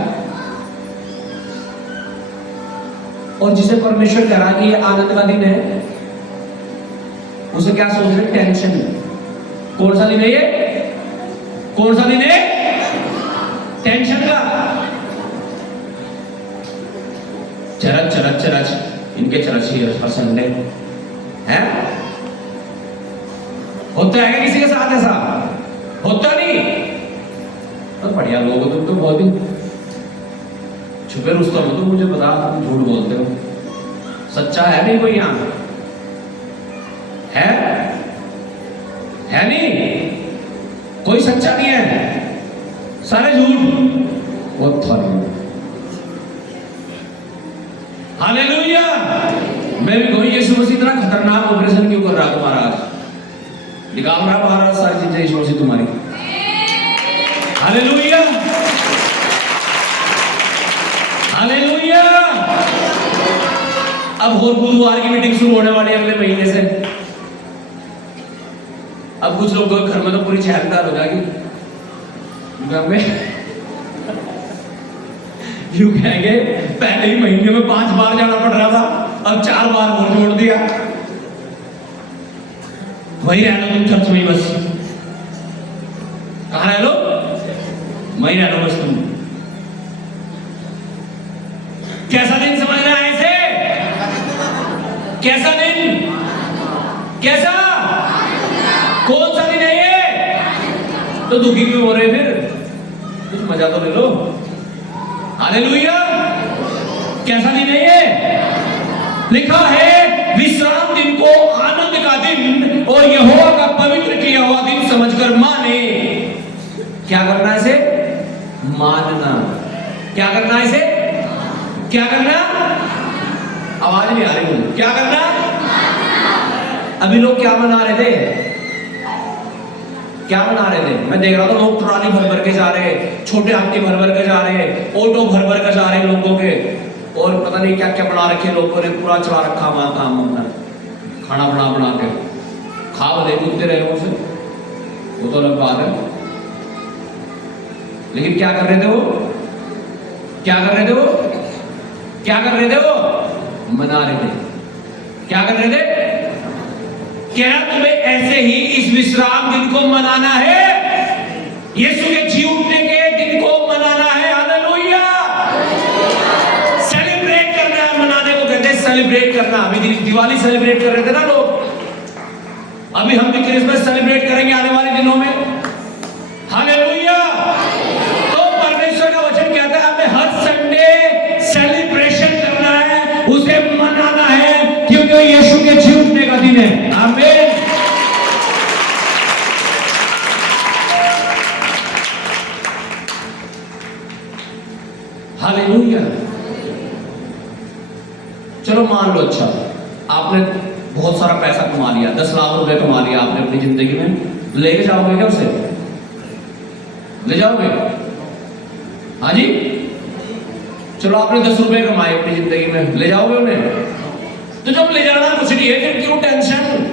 और जिसे परमेश्वर कह रहा कि ये आनंद का दिन है, उसे क्या सोच रहे? टेंशन। कौन सा दिन है ये? कौन सा दिन है? टेंशन का। चरच चरच चरच, इनके चरच ही हर संडे है। होता है किसी के साथ ऐसा? होता नहीं। तो बढ़िया लोग हो तुम तो, बहुत ही छुपे रुस्तम हो तुम, मुझे बता, तुम झूठ बोलते हो। सच्चा है नहीं कोई यहां? है नहीं कोई सच्चा नहीं है, सारे झूठ। बहुत हालेलुया। मैं भी कहूँ यीशु मसीह इतना खतरनाक ऑपरेशन क्यों कर रहा तुम्हारा? आज निकाल रहा बाहर सारी चीजें यीशु मसीह तुम्हारी। हालेलुया। हालेलुया। अब और बुधवार की मीटिंग शुरू होने वाली है अगले महीने से। अब कुछ लोग घर में तो पूरी चहलदार हो जाएगी, यूं कहेंगे पहले ही महीने में 5 बार जाना पड़ रहा था, अब 4 बार और जोड़ दिया, वही रह लो तुम चर्च में बस। कहाँ रह लो? वही रह लो बस तुम। कैसा दिन समझ रहा है इसे? कैसा दिन? कैसा? कौन सा दिन है ये? तो दुखी क्यों हो रहे फिर? कुछ मजा तो ले लो। हालेलुया। कैसा दिन है ये? लिखा है विश्राम दिन को आनंद का दिन और यहोवा का पवित्र किया हुआ दिन समझकर माने। क्या करना है इसे? मानना। क्या करना है इसे? क्या करना? आवाज नहीं आ रही मुझे। क्या करना? अभी लोग क्या मना रहे थे? क्या मना रहे थे? मैं देख रहा था लोग ट्रॉली भर भर के जा रहे, छोटे हाथी भर भर के जा रहे, ऑटो भर भर के जा रहे लोगों के, और पता नहीं क्या क्या बना रखे लोगों ने, पूरा चला रखा वहां काम अपना, खाना बना के खा बदे कूदते रहे उसे, वो तो अलग बात है। लेकिन क्या कर रहे थे वो? क्या कर रहे थे वो? क्या कर रहे थे वो? मना रहे थे। क्या कर रहे थे? क्या तुम्हें ऐसे ही इस विश्राम दिन को मनाना है? यीशु के जी उठने के दिन को मनाना है। हालेलुया। सेलिब्रेट करना है। मनाने को कहते हैं सेलिब्रेट करना। अभी दिवाली सेलिब्रेट कर रहे थे ना लोग, अभी हम भी क्रिसमस सेलिब्रेट करेंगे आने वाले दिनों में। हालेलुया। तो परमेश्वर का वचन कहता है हमें हर संडे सेलिब्रेशन करना है, उसे मनाना है, क्योंकि यीशु के जी उठने का दिन है। आमीन। हालेलुया। चलो मान लो, अच्छा आपने बहुत सारा पैसा कमा लिया, 10 लाख रुपए कमा लिया आपने अपनी जिंदगी में, लेके जाओगे क्या उसे? ले जाओगे? हाँ जी। चलो आपने 10 रुपए कमाए अपनी जिंदगी में, ले जाओगे उन्हें? तो जब ले जाना कुछ नहीं है फिर क्यों टेंशन?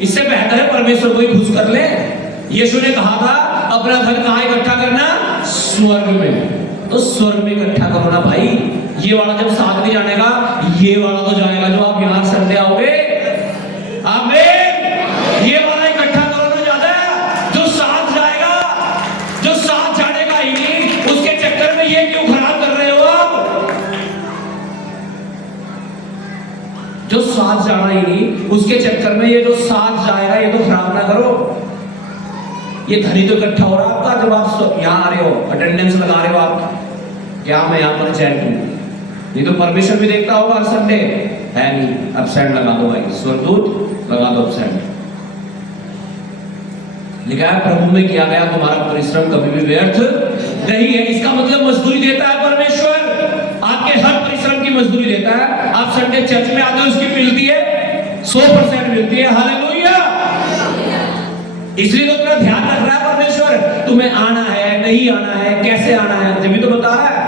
इससे बेहतर है परमेश्वर को ही खुश कर ले। यीशु ने कहा था अपना धन कहाँ इकट्ठा करना? स्वर्ग में। तो स्वर्ग में इकट्ठा करो ना भाई। ये वाला जब साथ नहीं जाने का, ये वाला तो जाएगा जो आप यहाँ संडे आओगे। आमीन। ये वाला इकट्ठा करो ना ज्यादा, जो साथ जाएगा, जो साथ जाने का ही नहीं, उसके चक्कर में ये क्यों खराब कर रहे हो आप? जो साथ जाना ही नहीं, उसके चक्कर में ये जो साथ जाएगा ये तो खराब ना करो। ये धनी तो इकट्ठा हो रहा है आपका, जब आप यहाँ आ रहे हो, अटेंडेंस लगा रहे हो आप, क्या मैं यहाँ पर चैट हूँ? ये तो परमेश्वर भी देखता होगा हर संडे, है नहीं? अपसेंट लगा दो भाई, स्वर्गदूत लगा दो अपसेंट। लिखा है प्रभु में किया गया तुम्हारा परिश्रम कभी भी व्यर्थ नहीं है। इसका मतलब मजदूरी देता है परमेश्वर, आपके हर परिश्रम की मजदूरी देता है। आप संडे चर्च में आते हो, उसकी मिलती है 100% मिलती है। हालेलुया। इसलिए तो तेरा ध्यान रख रहा है परमेश्वर, तुम्हें आना है, नहीं आना है, कैसे आना है, जब भी तो बता रहा है।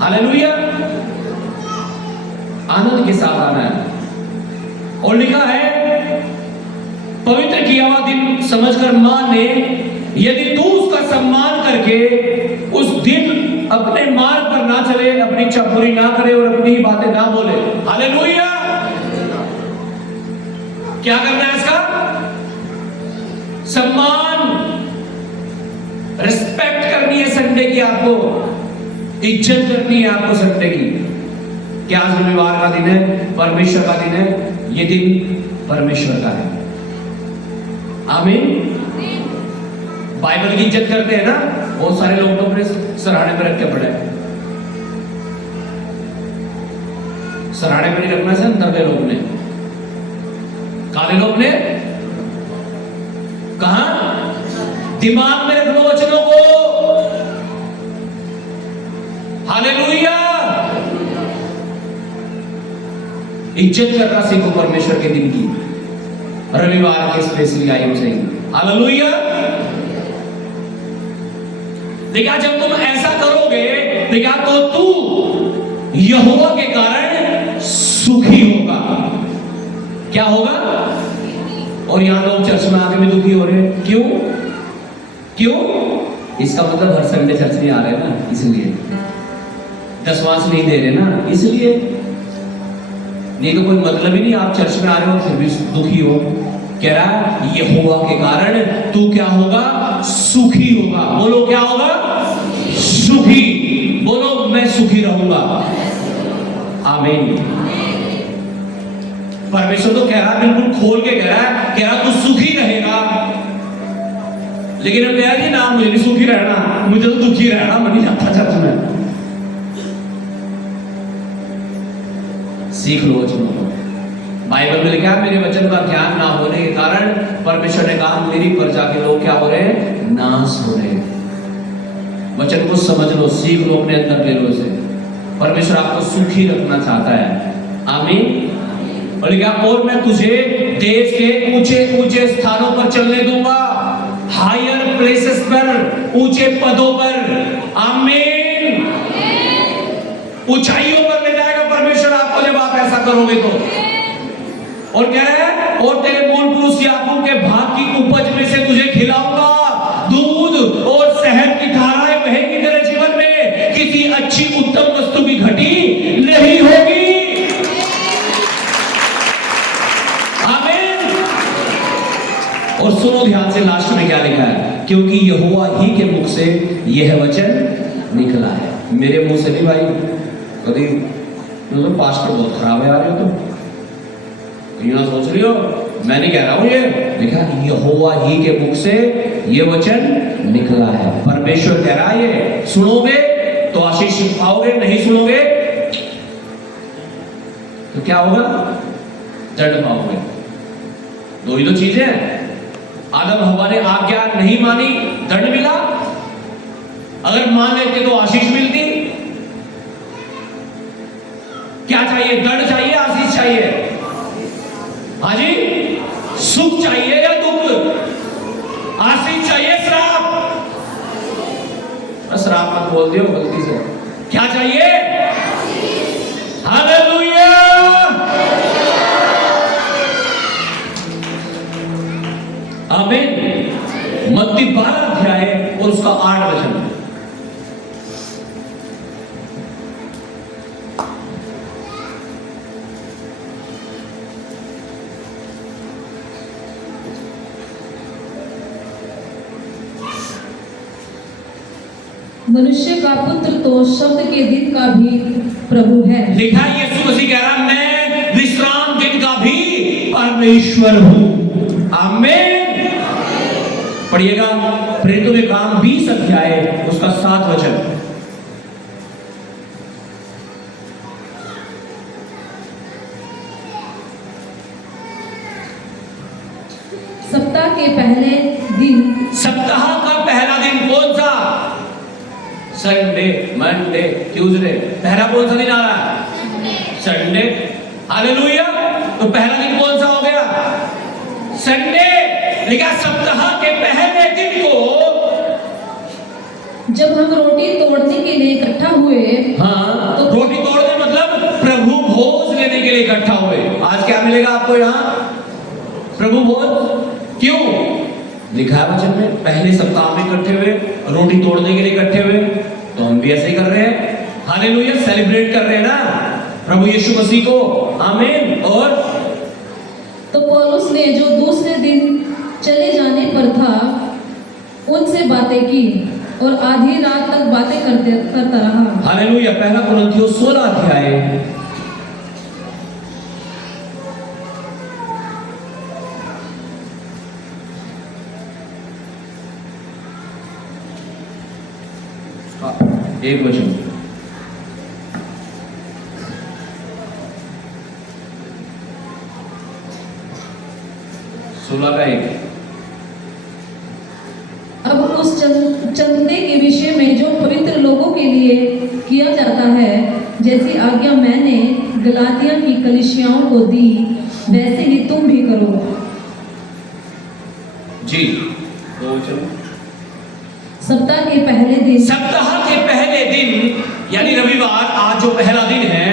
हालेलुया। आनंद के साथ आना है। और लिखा है पवित्र किया हुआ दिन समझकर माने, यदि तू उसका सम्मान करके उस दिन अपने मार्ग पर ना चले, अपनी इच्छा पूरी ना करे और अपनी बातें ना बोले। हालेलुया। क्या करना है इसका? सम्मान, रिस्पेक्ट करनी है संडे की, आपको इज्जत करनी है आपको संडे की। क्या आज रविवार का दिन है? परमेश्वर का दिन है। ये दिन परमेश्वर का है। आमीन। बाइबल की इज्जत करते हैं ना बहुत सारे लोग, तो अपने सराहने में रख के पड़े। सराहने में नहीं रखना से अंदर के लोग ने, काले लोग ने कहा दिमाग में रख लो वचनों को। हालेलुया। इज्जत करना सीखो परमेश्वर के दिन की, रविवार के स्पेशली आयु से। हालेलुया। देखा जब तुम ऐसा करोगे, देखा तो तू यहोवा के कारण सुखी होगा। क्या होगा? और यहां लोग चर्च में आके भी दुखी हो रहे हैं, क्यों? क्यों? इसका मतलब हर संडे चर्च नहीं आ रहे ना, इसलिए दसवांश नहीं दे रहे ना, इसलिए। नहीं तो कोई मतलब ही नहीं, आप चर्च में आ रहे हो फिर भी दुखी हो। कह रहा यहोवा के कारण तू क्या होगा? सुखी होगा। बोलो क्या होगा? सुखी। बोलो मैं सुखी रहूंगा। आमीन। परमेश्वर तो कह रहा, बिल्कुल खोल के कह रहा तू सुखी रहेगा। लेकिन अब कह रहा ना मुझे नहीं सुखी रहना, मुझे तो दुखी रहना, मैं नहीं जाता चर्च में। सीख लो वचनों को। बाइबल में लिखा है मेरे वचन का ज्ञान ना होने के कारण परमेश्वर ने कहा मेरी प्रजा के लोग क्या हो रहे हैं? नाश हो रहे हैं। वचन को समझ लो, सीख लो, अपने अंदर ले लो इसे। परमेश्वर आपको सुखी रखना चाहता है। आमीन। और लिखा और मैं तुझे देश के ऊंचे ऊंचे स्थानों पर चलने दूंगा, हायर प्लेसेस पर, ऊंचे पदों पर। आमीन। ऊंचाइयों पर ले जाएगा परमेश्वर आपको जब आप ऐसा करोगे तो। और कह रहे हैं और तेरे मूल पुरुष याकूब के भाग की उपज में से तुझे खिलाऊंगा, दूध और शहद की धाराएं बहेगी तेरे जीवन में, किसी अच्छी उत्तम वस्तु की घटी नहीं होगी। आमीन। और सुनो ध्यान से, लास्ट में क्या लिखा है? क्योंकि यहोवा ही के मुख से यह वचन निकला है। मेरे मुंह से नहीं भाई। कभी तो पास्टर बहुत खराब है आ रहे हो तो यहाँ सोच रही हो, मैं नहीं कह रहा हूं। ये लिखा यहोवा ही के मुख से ये वचन निकला है। परमेश्वर कह रहा है ये सुनोगे तो आशीष पाओगे, नहीं सुनोगे तो क्या होगा? दंड पाओगे। दो ही तो चीजें हैं। आदम हवा ने आज्ञा नहीं मानी, दंड मिला। अगर मान लेते तो आशीष मिलती। क्या चाहिए? दंड चाहिए, आशीष चाहिए? हाँ जी। सुख चाहिए या दुख? आशीष चाहिए, श्राप? श्राप मत बोल दियो गलती से। क्या चाहिए? हालेलुया। आमीन। मत्ती 12 अध्याय और उसका 8 वचन। मनुष्य का पुत्र तो शब्द के दिन का भी प्रभु है। लिखा यीशु मसीह कह रहा मैं विश्राम दिन का भी परमेश्वर हूं। आमीन। पढ़िएगा प्रेरितों के काम 20 अध्याय उसका 7 वचन। सप्ताह के पहले दिन। सप्ताह का पहला दिन कौन सा? Sunday, Monday, Tuesday. पहला कौन सा दिन आ रहा है? संडे। हालेलुया। तो पहला दिन कौन सा हो गया? संडे। लिखा सप्ताह के पहले दिन को जब हम रोटी तोड़ने के लिए इकट्ठा हुए। हाँ, तो रोटी तोड़ने मतलब प्रभु भोज लेने के लिए इकट्ठा हुए। आज क्या मिलेगा आपको यहाँ? प्रभु भोज। क्यों? लिखा है वचन में पहले सप्ताह में इकट्ठे हुए, रोटी तोड़ने के लिए इकट्ठे हुए। तो हम भी ऐसे ही कर रहे हैं। हालेलुया। सेलिब्रेट कर रहे हैं ना प्रभु यीशु मसीह को। आमीन। और तो पौलुस ने जो दूसरे दिन चले जाने पर था उनसे बातें की और आधी रात तक बातें करता रहा। हालेलुया। पहला कुरिन्थियों 16 अध्याय एक वचन। 16 का 1। अब उस चंदे के विषय में जो पवित्र लोगों के लिए किया जाता है, जैसी आज्ञा मैंने गलातिया की कलीसियाओं को दी, वैसे ही तुम भी करो। जी। तो चलो सप्ताह के पहले दिन। सप्ताह के पहले दिन यानी रविवार, आज जो पहला दिन है,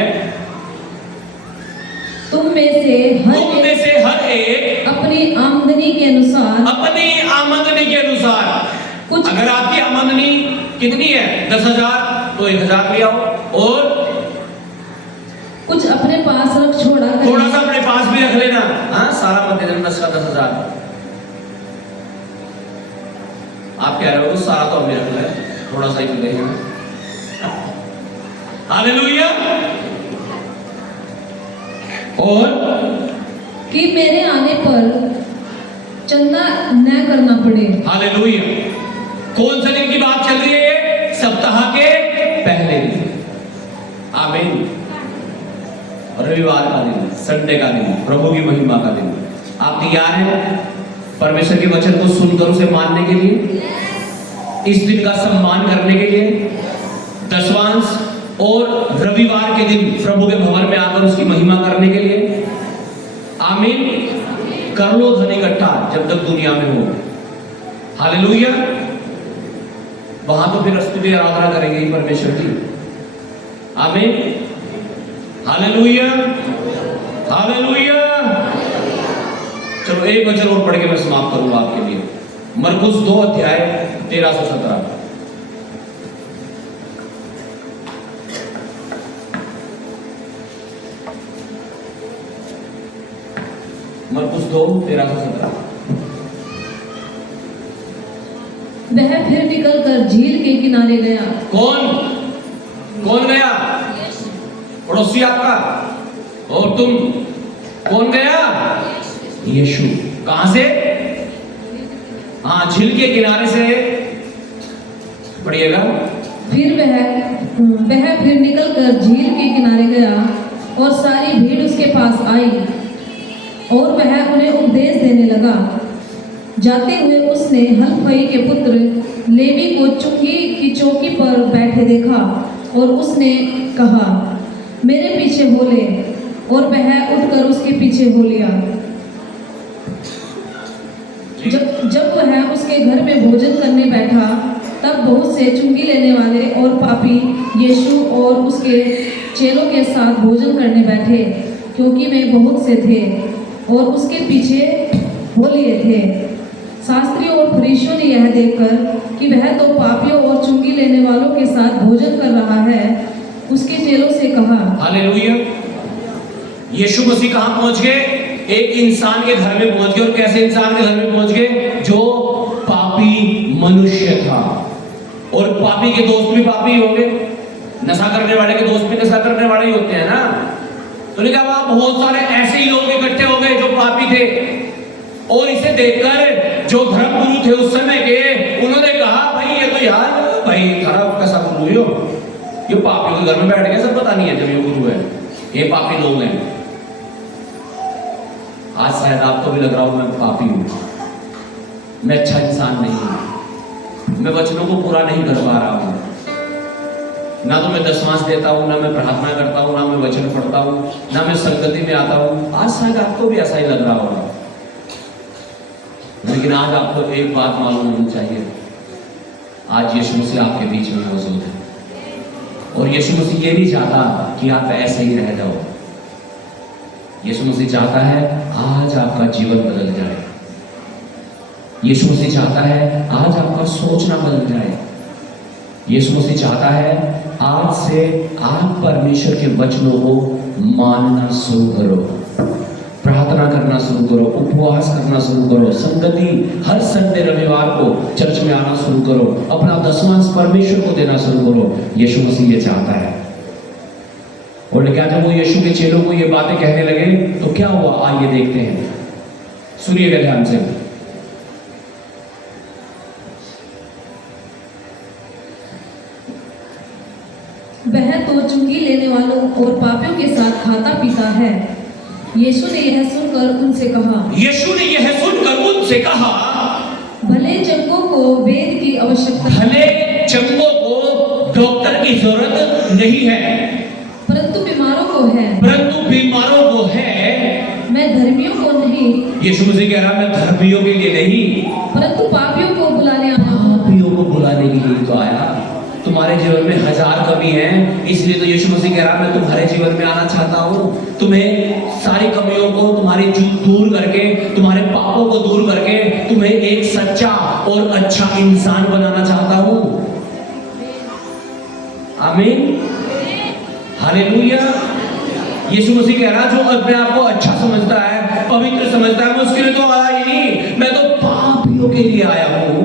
तुम में से हर एक अपनी आमदनी के अनुसार कुछ। अगर आपकी आमदनी कितनी है? 10,000 तो 1,000 ले आओ। और कुछ अपने पास रख छोड़ा थोड़ा करें। सा अपने पास भी रख लेना। हाँ, सारा मत दे देना 10 का 10,000। आप कह रहे हो तो सारा तो अभी रख ले, थोड़ा सा ही तो देगा। हालेलुया। और कि मेरे आने पर चंदा न करना पड़े। हालेलुया। कौन सा दिन की बात चल रही है? सप्ताह के पहले दिन। आमीन। रविवार का दिन, संडे का दिन, प्रभु की महिमा का दिन। आप तैयार हैं परमेश्वर के वचन को सुनकर उसे मानने के लिए, इस दिन का सम्मान करने के लिए, दशवांश और रविवार के दिन प्रभु के भवन में आकर उसकी महिमा करने के लिए? आमीन। कर लो धन इकट्ठा जब तक दुनिया में हो। हालेलुया। वहां तो फिर स्तुति आराधना करेंगे ही परमेश्वर की। आमीन। हालेलुया। हालेलुया। चलो एक वचन और पढ़ के मैं समाप्त करूंगा आपके लिए। मरकुस 2 अध्याय 13 से 17। मरकुस 2 13 से 17। वह फिर निकलकर झील के किनारे गया। कौन गया? पड़ोसी आपका। और तुम कौन गया? यीशु। कहां से? हाँ, झील के किनारे से। पढ़िएगा। फिर वह फिर निकलकर झील के किनारे गया और सारी भीड़ उसके पास आई और वह उन्हें उपदेश देने लगा। जाते हुए उसने हलफई के पुत्र लेवी को चुंगी की चौकी पर बैठे देखा और उसने कहा, मेरे पीछे हो ले, और वह उठकर उसके पीछे हो लिया। जब वह उसके घर में भोजन करने बैठा, तब बहुत से चुंगी लेने वाले और पापी यीशु और उसके चेलों के साथ भोजन करने बैठे, क्योंकि वे बहुत से थे और उसके पीछे हो लिए थे। शास्त्रियों और फरीसियों ने यह देखकर कि वह तो पापियों और चुंगी लेने वालों के साथ भोजन कर रहा है, उसके चेलों से कहा। हालेलुया। यीशु मसीह कहां पहुंच गए? एक इंसान के घर में पहुंच गए। और कैसे इंसान के घर में पहुंच गए? जो पापी मनुष्य था। और पापी के दोस्त भी पापी होंगे, नशा करने वाले के दोस्त भी नशा करने वाले ही होते हैं ना। तो लिखा वहां बहुत सारे ऐसे ही लोग इकट्ठे हो गए जो पापी थे। और इसे देखकर जो धर्मगुरु थे उस समय के, उन्होंने कहा, भाई ये तो यार भाई खराब कैसा गुरु हो, ये पापियों के घर में बैठ गया, सब पता नहीं है जब ये गुरु है, ये पापी लोग हैं। आज शायद आपको भी लग रहा हो मैं पापी हूं, मैं अच्छा इंसान नहीं हूं, मैं वचनों को पूरा नहीं कर पा रहा हूं, ना तो मैं दशमांश देता हूं, ना मैं प्रार्थना करता हूं, ना मैं वचन पढ़ता हूं, ना मैं संगति में आता हूं। आज शायद आपको भी ऐसा ही लग रहा होगा, लेकिन आज आपको एक बात मालूम होनी चाहिए, आज यीशु मसीह आपके बीच में मौजूद है। और यीशु मसीह ये नहीं चाहता कि आप ऐसे ही रह जाओ। यीशु मसीह चाहता है आज आपका जीवन बदल जाए। यीशु मसीह चाहता है आज आपका सोचना बदल जाए। यीशु मसीह चाहता है आज से आप परमेश्वर के वचनों को मानना शुरू करो, प्रार्थना करना शुरू करो, उपवास करना शुरू करो, संगति हर संडे रविवार को चर्च में आना शुरू करो, अपना दशमांश परमेश्वर को देना शुरू करो। यीशु मसीह ये चाहता है। और क्या जब वो यीशु के चेलों को ये बातें कहने लगे तो क्या हुआ, आइए देखते हैं, सुनिएगा ध्यान से। वह तो चुंगी लेने वालों और पापियों के साथ खाता पीता है। यीशु ने यह सुनकर उनसे कहा, यीशु ने यह सुनकर उनसे कहा, भले चंगों को वेद की आवश्यकता, भले चंगों को डॉक्टर की जरूरत नहीं है, परंतु बीमारों को है। परंतु बीमारों को है। मैं धर्मियों को नहीं, यीशु मसीह कह रहा मैं धर्मियों के लिए नहीं, परंतु पापियों को बुलाने आया हूं। पापियों को बुलाने के लिए तो आया। तुम्हारे जीवन में 1000 कमी है, इसलिए तो यीशु मसीह कह रहा मैं तुम्हारे जीवन में आना चाहता हूँ, तुम्हें सारी कमियों को तुम्हारी दूर करके, तुम्हारे पापों को दूर करके तुम्हें एक सच्चा और अच्छा इंसान बनाना चाहता हूँ। आमीन। हालेलुया। यीशु मसीह कह रहा जो अपने आप को अच्छा समझता है, पवित्र समझता है, मैं उसके लिए तो आया ही नहीं, मैं तो पापियों के लिए आया हूं,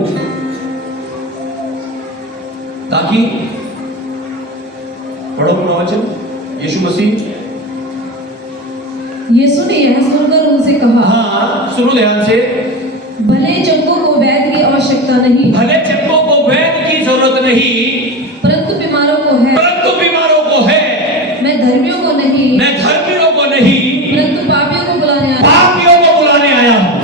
ताकि पढ़ो प्रवचन। यीशु मसीह यीशु ने यह सुनकर उनसे कहा, हाँ सुनो ध्यान से, भले चक्कों को वैद्य की आवश्यकता नहीं, भले चक्कों को वैद्य की जरूरत नहीं, परंतु बीमारों को है। परंतु बीमारों को है। मैं धर्मियों को नहीं, मैं धर्मियों को नहीं, परंतु पापियों को बुलाने आया। पापियों को बुलाने आया हूं।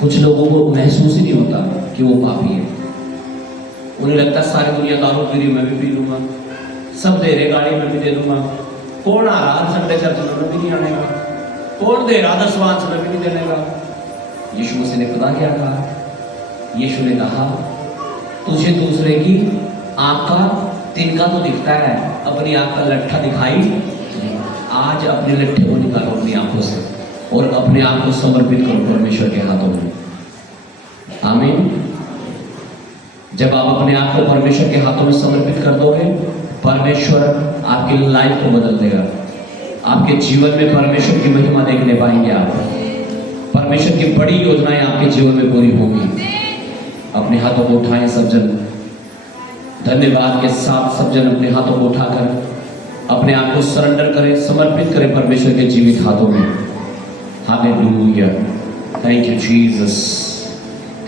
कुछ लोगों को महसूस ही नहीं होता कि वो पापी है। उन्हें लगता सारी दुनिया दारू पी रही, मैं भी पी लूंगा, सब दे रहे गाड़ी में भी दे दूंगा, कौन आ रहा संडे चर्च में भी नहीं आने का, कौन दे रहा दसवांश में भी नहीं देने का। यीशु मसीह ने पता क्या कहा? यीशु ने कहा तुझे दूसरे की आंख का तिनका तो दिखता है, अपनी आंख का लट्ठा दिखाई नहीं। आज अपने लट्ठे को निकालो अपनी आंखों से और अपने आप को समर्पित करो परमेश्वर के हाथों में। आमीन। जब आप अपने आप को परमेश्वर के हाथों में समर्पित कर दोगे, परमेश्वर आपकी लाइफ को बदल देगा। आपके जीवन में परमेश्वर की महिमा देखने पाएंगे आप। परमेश्वर की बड़ी योजनाएं आपके जीवन में पूरी होंगी। अपने हाथों को उठाएं सब जन, धन्यवाद के साथ सब जन अपने हाथों को उठाकर अपने आप को सरेंडर करें, समर्पित करें परमेश्वर के जीवित हाथों में। हालेलुया। Thank you Jesus,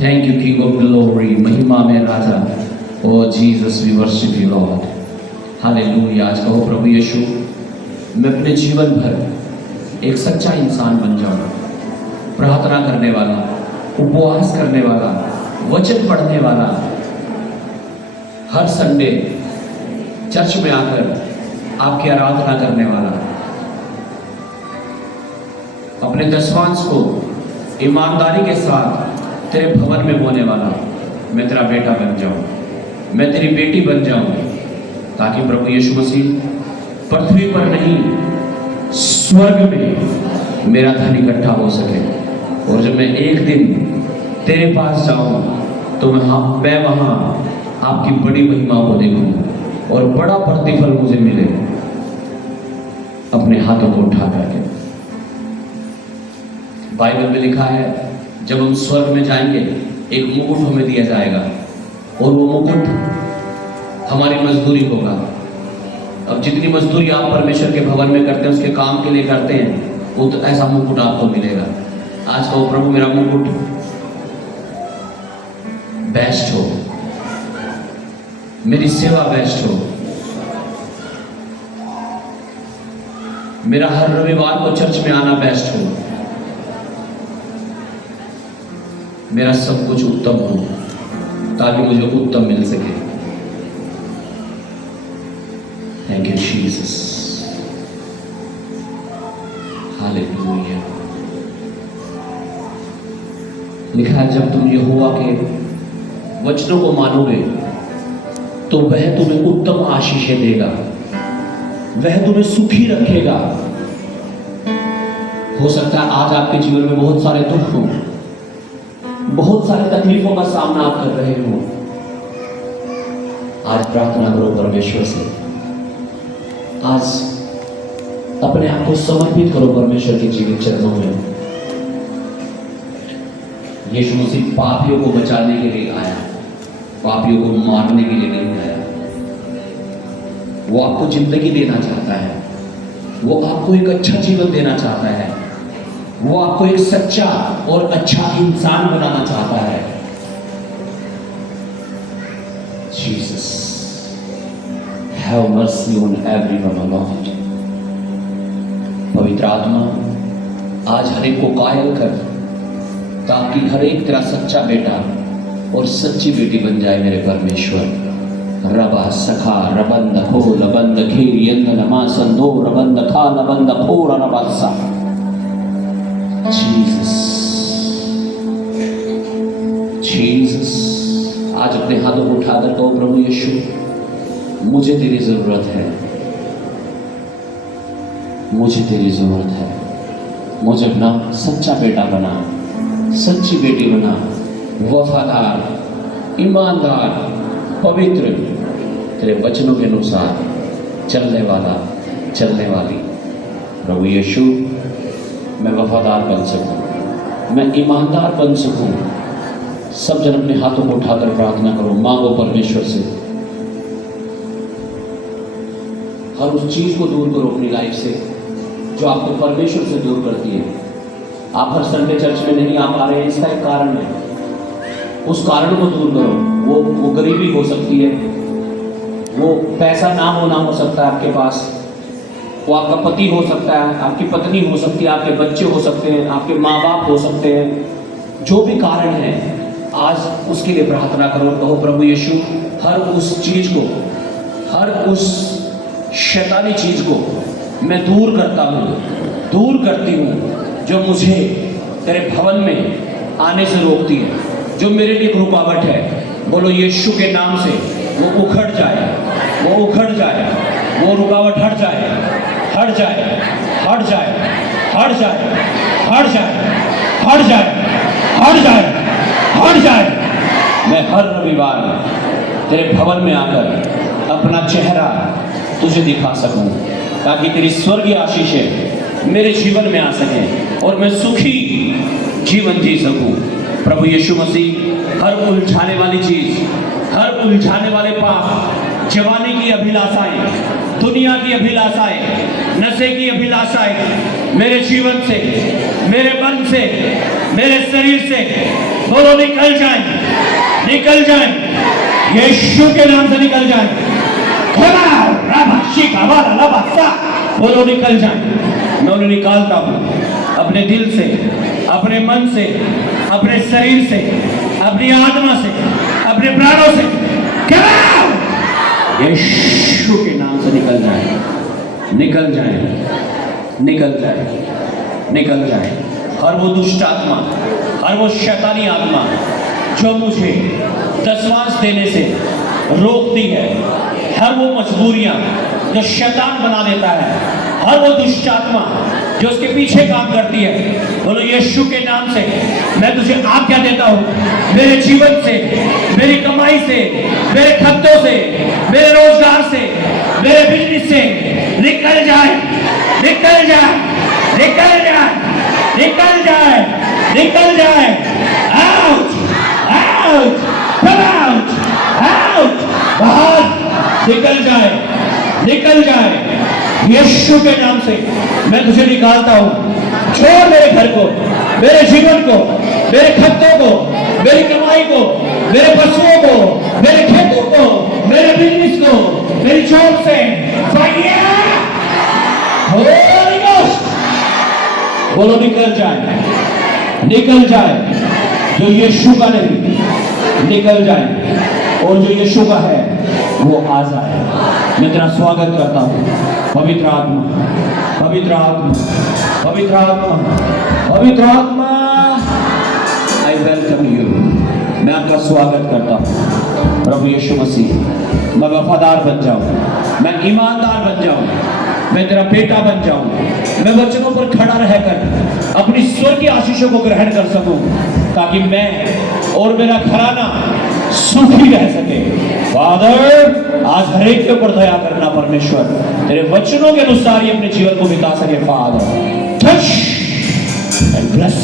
thank you king of glory, महिमा में राजा। Oh Jesus we worship you lord. हालेलुया। आज कहो प्रभु यीशु, मैं अपने जीवन भर एक सच्चा इंसान बन जाऊं, प्रार्थना करने वाला, उपवास करने वाला, वचन पढ़ने वाला, हर संडे चर्च में आकर आपकी आराधना करने वाला, अपने दसवांश को ईमानदारी के साथ तेरे भवन में बोने वाला। मैं तेरा बेटा बन जाऊं, मैं तेरी बेटी बन जाऊं, ताकि प्रभु यीशु मसीह पृथ्वी पर नहीं स्वर्ग में मेरा धन इकट्ठा हो सके। और जब मैं एक दिन तेरे पास जाऊं तो मैं वहां आपकी बड़ी महिमा को देखूं और बड़ा प्रतिफल मुझे मिले। अपने हाथों को उठा करके, बाइबल में लिखा है जब हम स्वर्ग में जाएंगे एक मुकुट हमें दिया जाएगा और वो मुकुट हमारी मजदूरी होगा। अब जितनी मजदूरी आप परमेश्वर के भवन में करते हैं, उसके काम के लिए करते हैं, वो तो ऐसा मुकुट आपको मिलेगा। आज कहो प्रभु मेरा मुकुट बेस्ट हो, मेरी सेवा बेस्ट हो, मेरा हर रविवार को चर्च में आना बेस्ट हो, मेरा सब कुछ उत्तम हो, ताकि मुझे उत्तम मिल सके। Thank you Jesus. हालेलुया। लिखा है जब तुम यहोवा के वचनों को मानोगे तो वह तुम्हें उत्तम आशीषें देगा, वह तुम्हें सुखी रखेगा। हो सकता है आज आपके जीवन में बहुत सारे दुख हो, बहुत सारी तकलीफों का सामना आप कर रहे हो। आज प्रार्थना करो परमेश्वर से, आज अपने आप को समर्पित करो परमेश्वर के जीवित चरणों में। यीशु मसीह पापियों को बचाने के लिए आया, पापियों को मारने के लिए नहीं आया। वो आपको जिंदगी देना चाहता है, वो आपको एक अच्छा जीवन देना चाहता है, वो आपको एक सच्चा और अच्छा इंसान बनाना चाहता है। Jesus, have mercy on everyone O Lord. पवित्र आत्मा आज हर एक को कायल कर, ताकि हर एक तेरा सच्चा बेटा और सच्ची बेटी बन जाए मेरे परमेश्वर। रबा सखा रबंद खो लबंद खेर यंद नमा संदो रबंद खा लबंद खोर रबसा। जीसस, जीसस, आज अपने हाथों को उठाकर कहो प्रभु यीशु मुझे तेरी जरूरत है, मुझे तेरी जरूरत है। मुझे अपना सच्चा बेटा बना, सच्ची बेटी बना, वफादार, ईमानदार, पवित्र, तेरे वचनों के अनुसार चलने वाला, चलने वाली। प्रभु यीशु, मैं वफादार बन सकूं, मैं ईमानदार बन सकूं। सब जन अपने हाथों को उठाकर प्रार्थना करो, मांगो परमेश्वर से। हर उस चीज को दूर करो अपनी लाइफ से जो आपको परमेश्वर से दूर करती है। आप हर संडे चर्च में नहीं आ पा रहे हैं, इसका एक कारण है। उस कारण को दूर करो। वो गरीबी हो सकती है, वो पैसा ना होना हो सकता है आपके पास, वो आपका पति हो सकता है, आपकी पत्नी हो सकती है, आपके बच्चे हो सकते हैं, आपके माँ बाप हो सकते हैं। जो भी कारण है, आज उसके लिए प्रार्थना करो। कहो, प्रभु यीशु, हर उस चीज को, हर उस शैतानी चीज को मैं दूर करता हूँ, दूर करती हूँ, जो मुझे तेरे भवन में आने से रोकती है, जो मेरे लिए रुकावट है। बोलो, यीशु के नाम से वो उखड़ जाए, वो उखड़ जाए, वो रुकावट हट जाए, हट जाए, हट जाए, हट जाए, हट जाए, हट जाए, हट जाए, हट जाए। मैं हर रविवार तेरे भवन में आकर अपना चेहरा तुझे दिखा सकूं, ताकि तेरी स्वर्गीय आशीषें मेरे जीवन में आ सकें और मैं सुखी जीवन जी सकूं। प्रभु यीशु मसीह, हर उलझाने वाली चीज, हर उलझाने वाले पाप, जवानी की अभिलाषाएं, दुनिया की अभिलाषाएं, नशे की अभिलाषाएं मेरे जीवन से, मेरे मन से, मेरे शरीर से बोलो निकल जाए, निकल जाए, यीशु के नाम से निकल जाए। बोलो निकल जाए। मैं उन्हें निकालता हूं अपने दिल से, अपने मन से, अपने शरीर से, अपनी आत्मा से, अपने प्राणों से। यीशु के नाम से निकल जाए, निकल जाए, निकल जाए, निकल जाए। हर वो दुष्ट आत्मा, हर वो शैतानी आत्मा जो मुझे दसवांश देने से रोकती है, हर वो मजबूरियां जो शैतान बना देता है, हर वो दुष्ट आत्मा जो उसके पीछे काम करती है, बोलो यीशु के नाम से मैं तुझे आज्ञा देता हूं, मेरे जीवन से, मेरी कमाई से, मेरे खर्चों से, मेरे रोजगार से, मेरे बिजनेस से निकल जाए, निकल जाए, निकल जाए, निकल जाए, निकल जाए। आउट, आउट, आउट, आउट, बाहर निकल जाए, निकल जाए। यीशु के नाम से मैं तुझे निकालता हूं। छोड़ मेरे घर को, मेरे जीवन को, मेरे खर्चों को, मेरी कमाई को, मेरे पशुओं को, मेरे खेतों को, मेरे बिजनेस को, मेरी जॉब से। बोलो निकल जाए, निकल जाए। जो यीशु का नहीं, निकल जाए, और जो यीशु का है वो आ जाए। मैं तेरा स्वागत करता हूँ पवित्र आत्मा, पवित्र आत्मा, पवित्र आत्मा, पवित्र आत्मा। I welcome you. मैं आपका स्वागत करता हूँ प्रभु यीशु मसीह। मैं वफादार बन जाऊँ, मैं ईमानदार बन जाऊँ, मैं तेरा बेटा बन जाऊँ, मैं वचनों पर खड़ा रहकर अपनी स्वर्गीय आशीषों को ग्रहण कर सकूं, ताकि मैं और मेरा घराना सुखी रह सके। फादर, आज हर एक के ऊपर दया करना परमेश्वर, तेरे वचनों के अनुसार ही अपने जीवन को बिता सके। Father, touch and bless.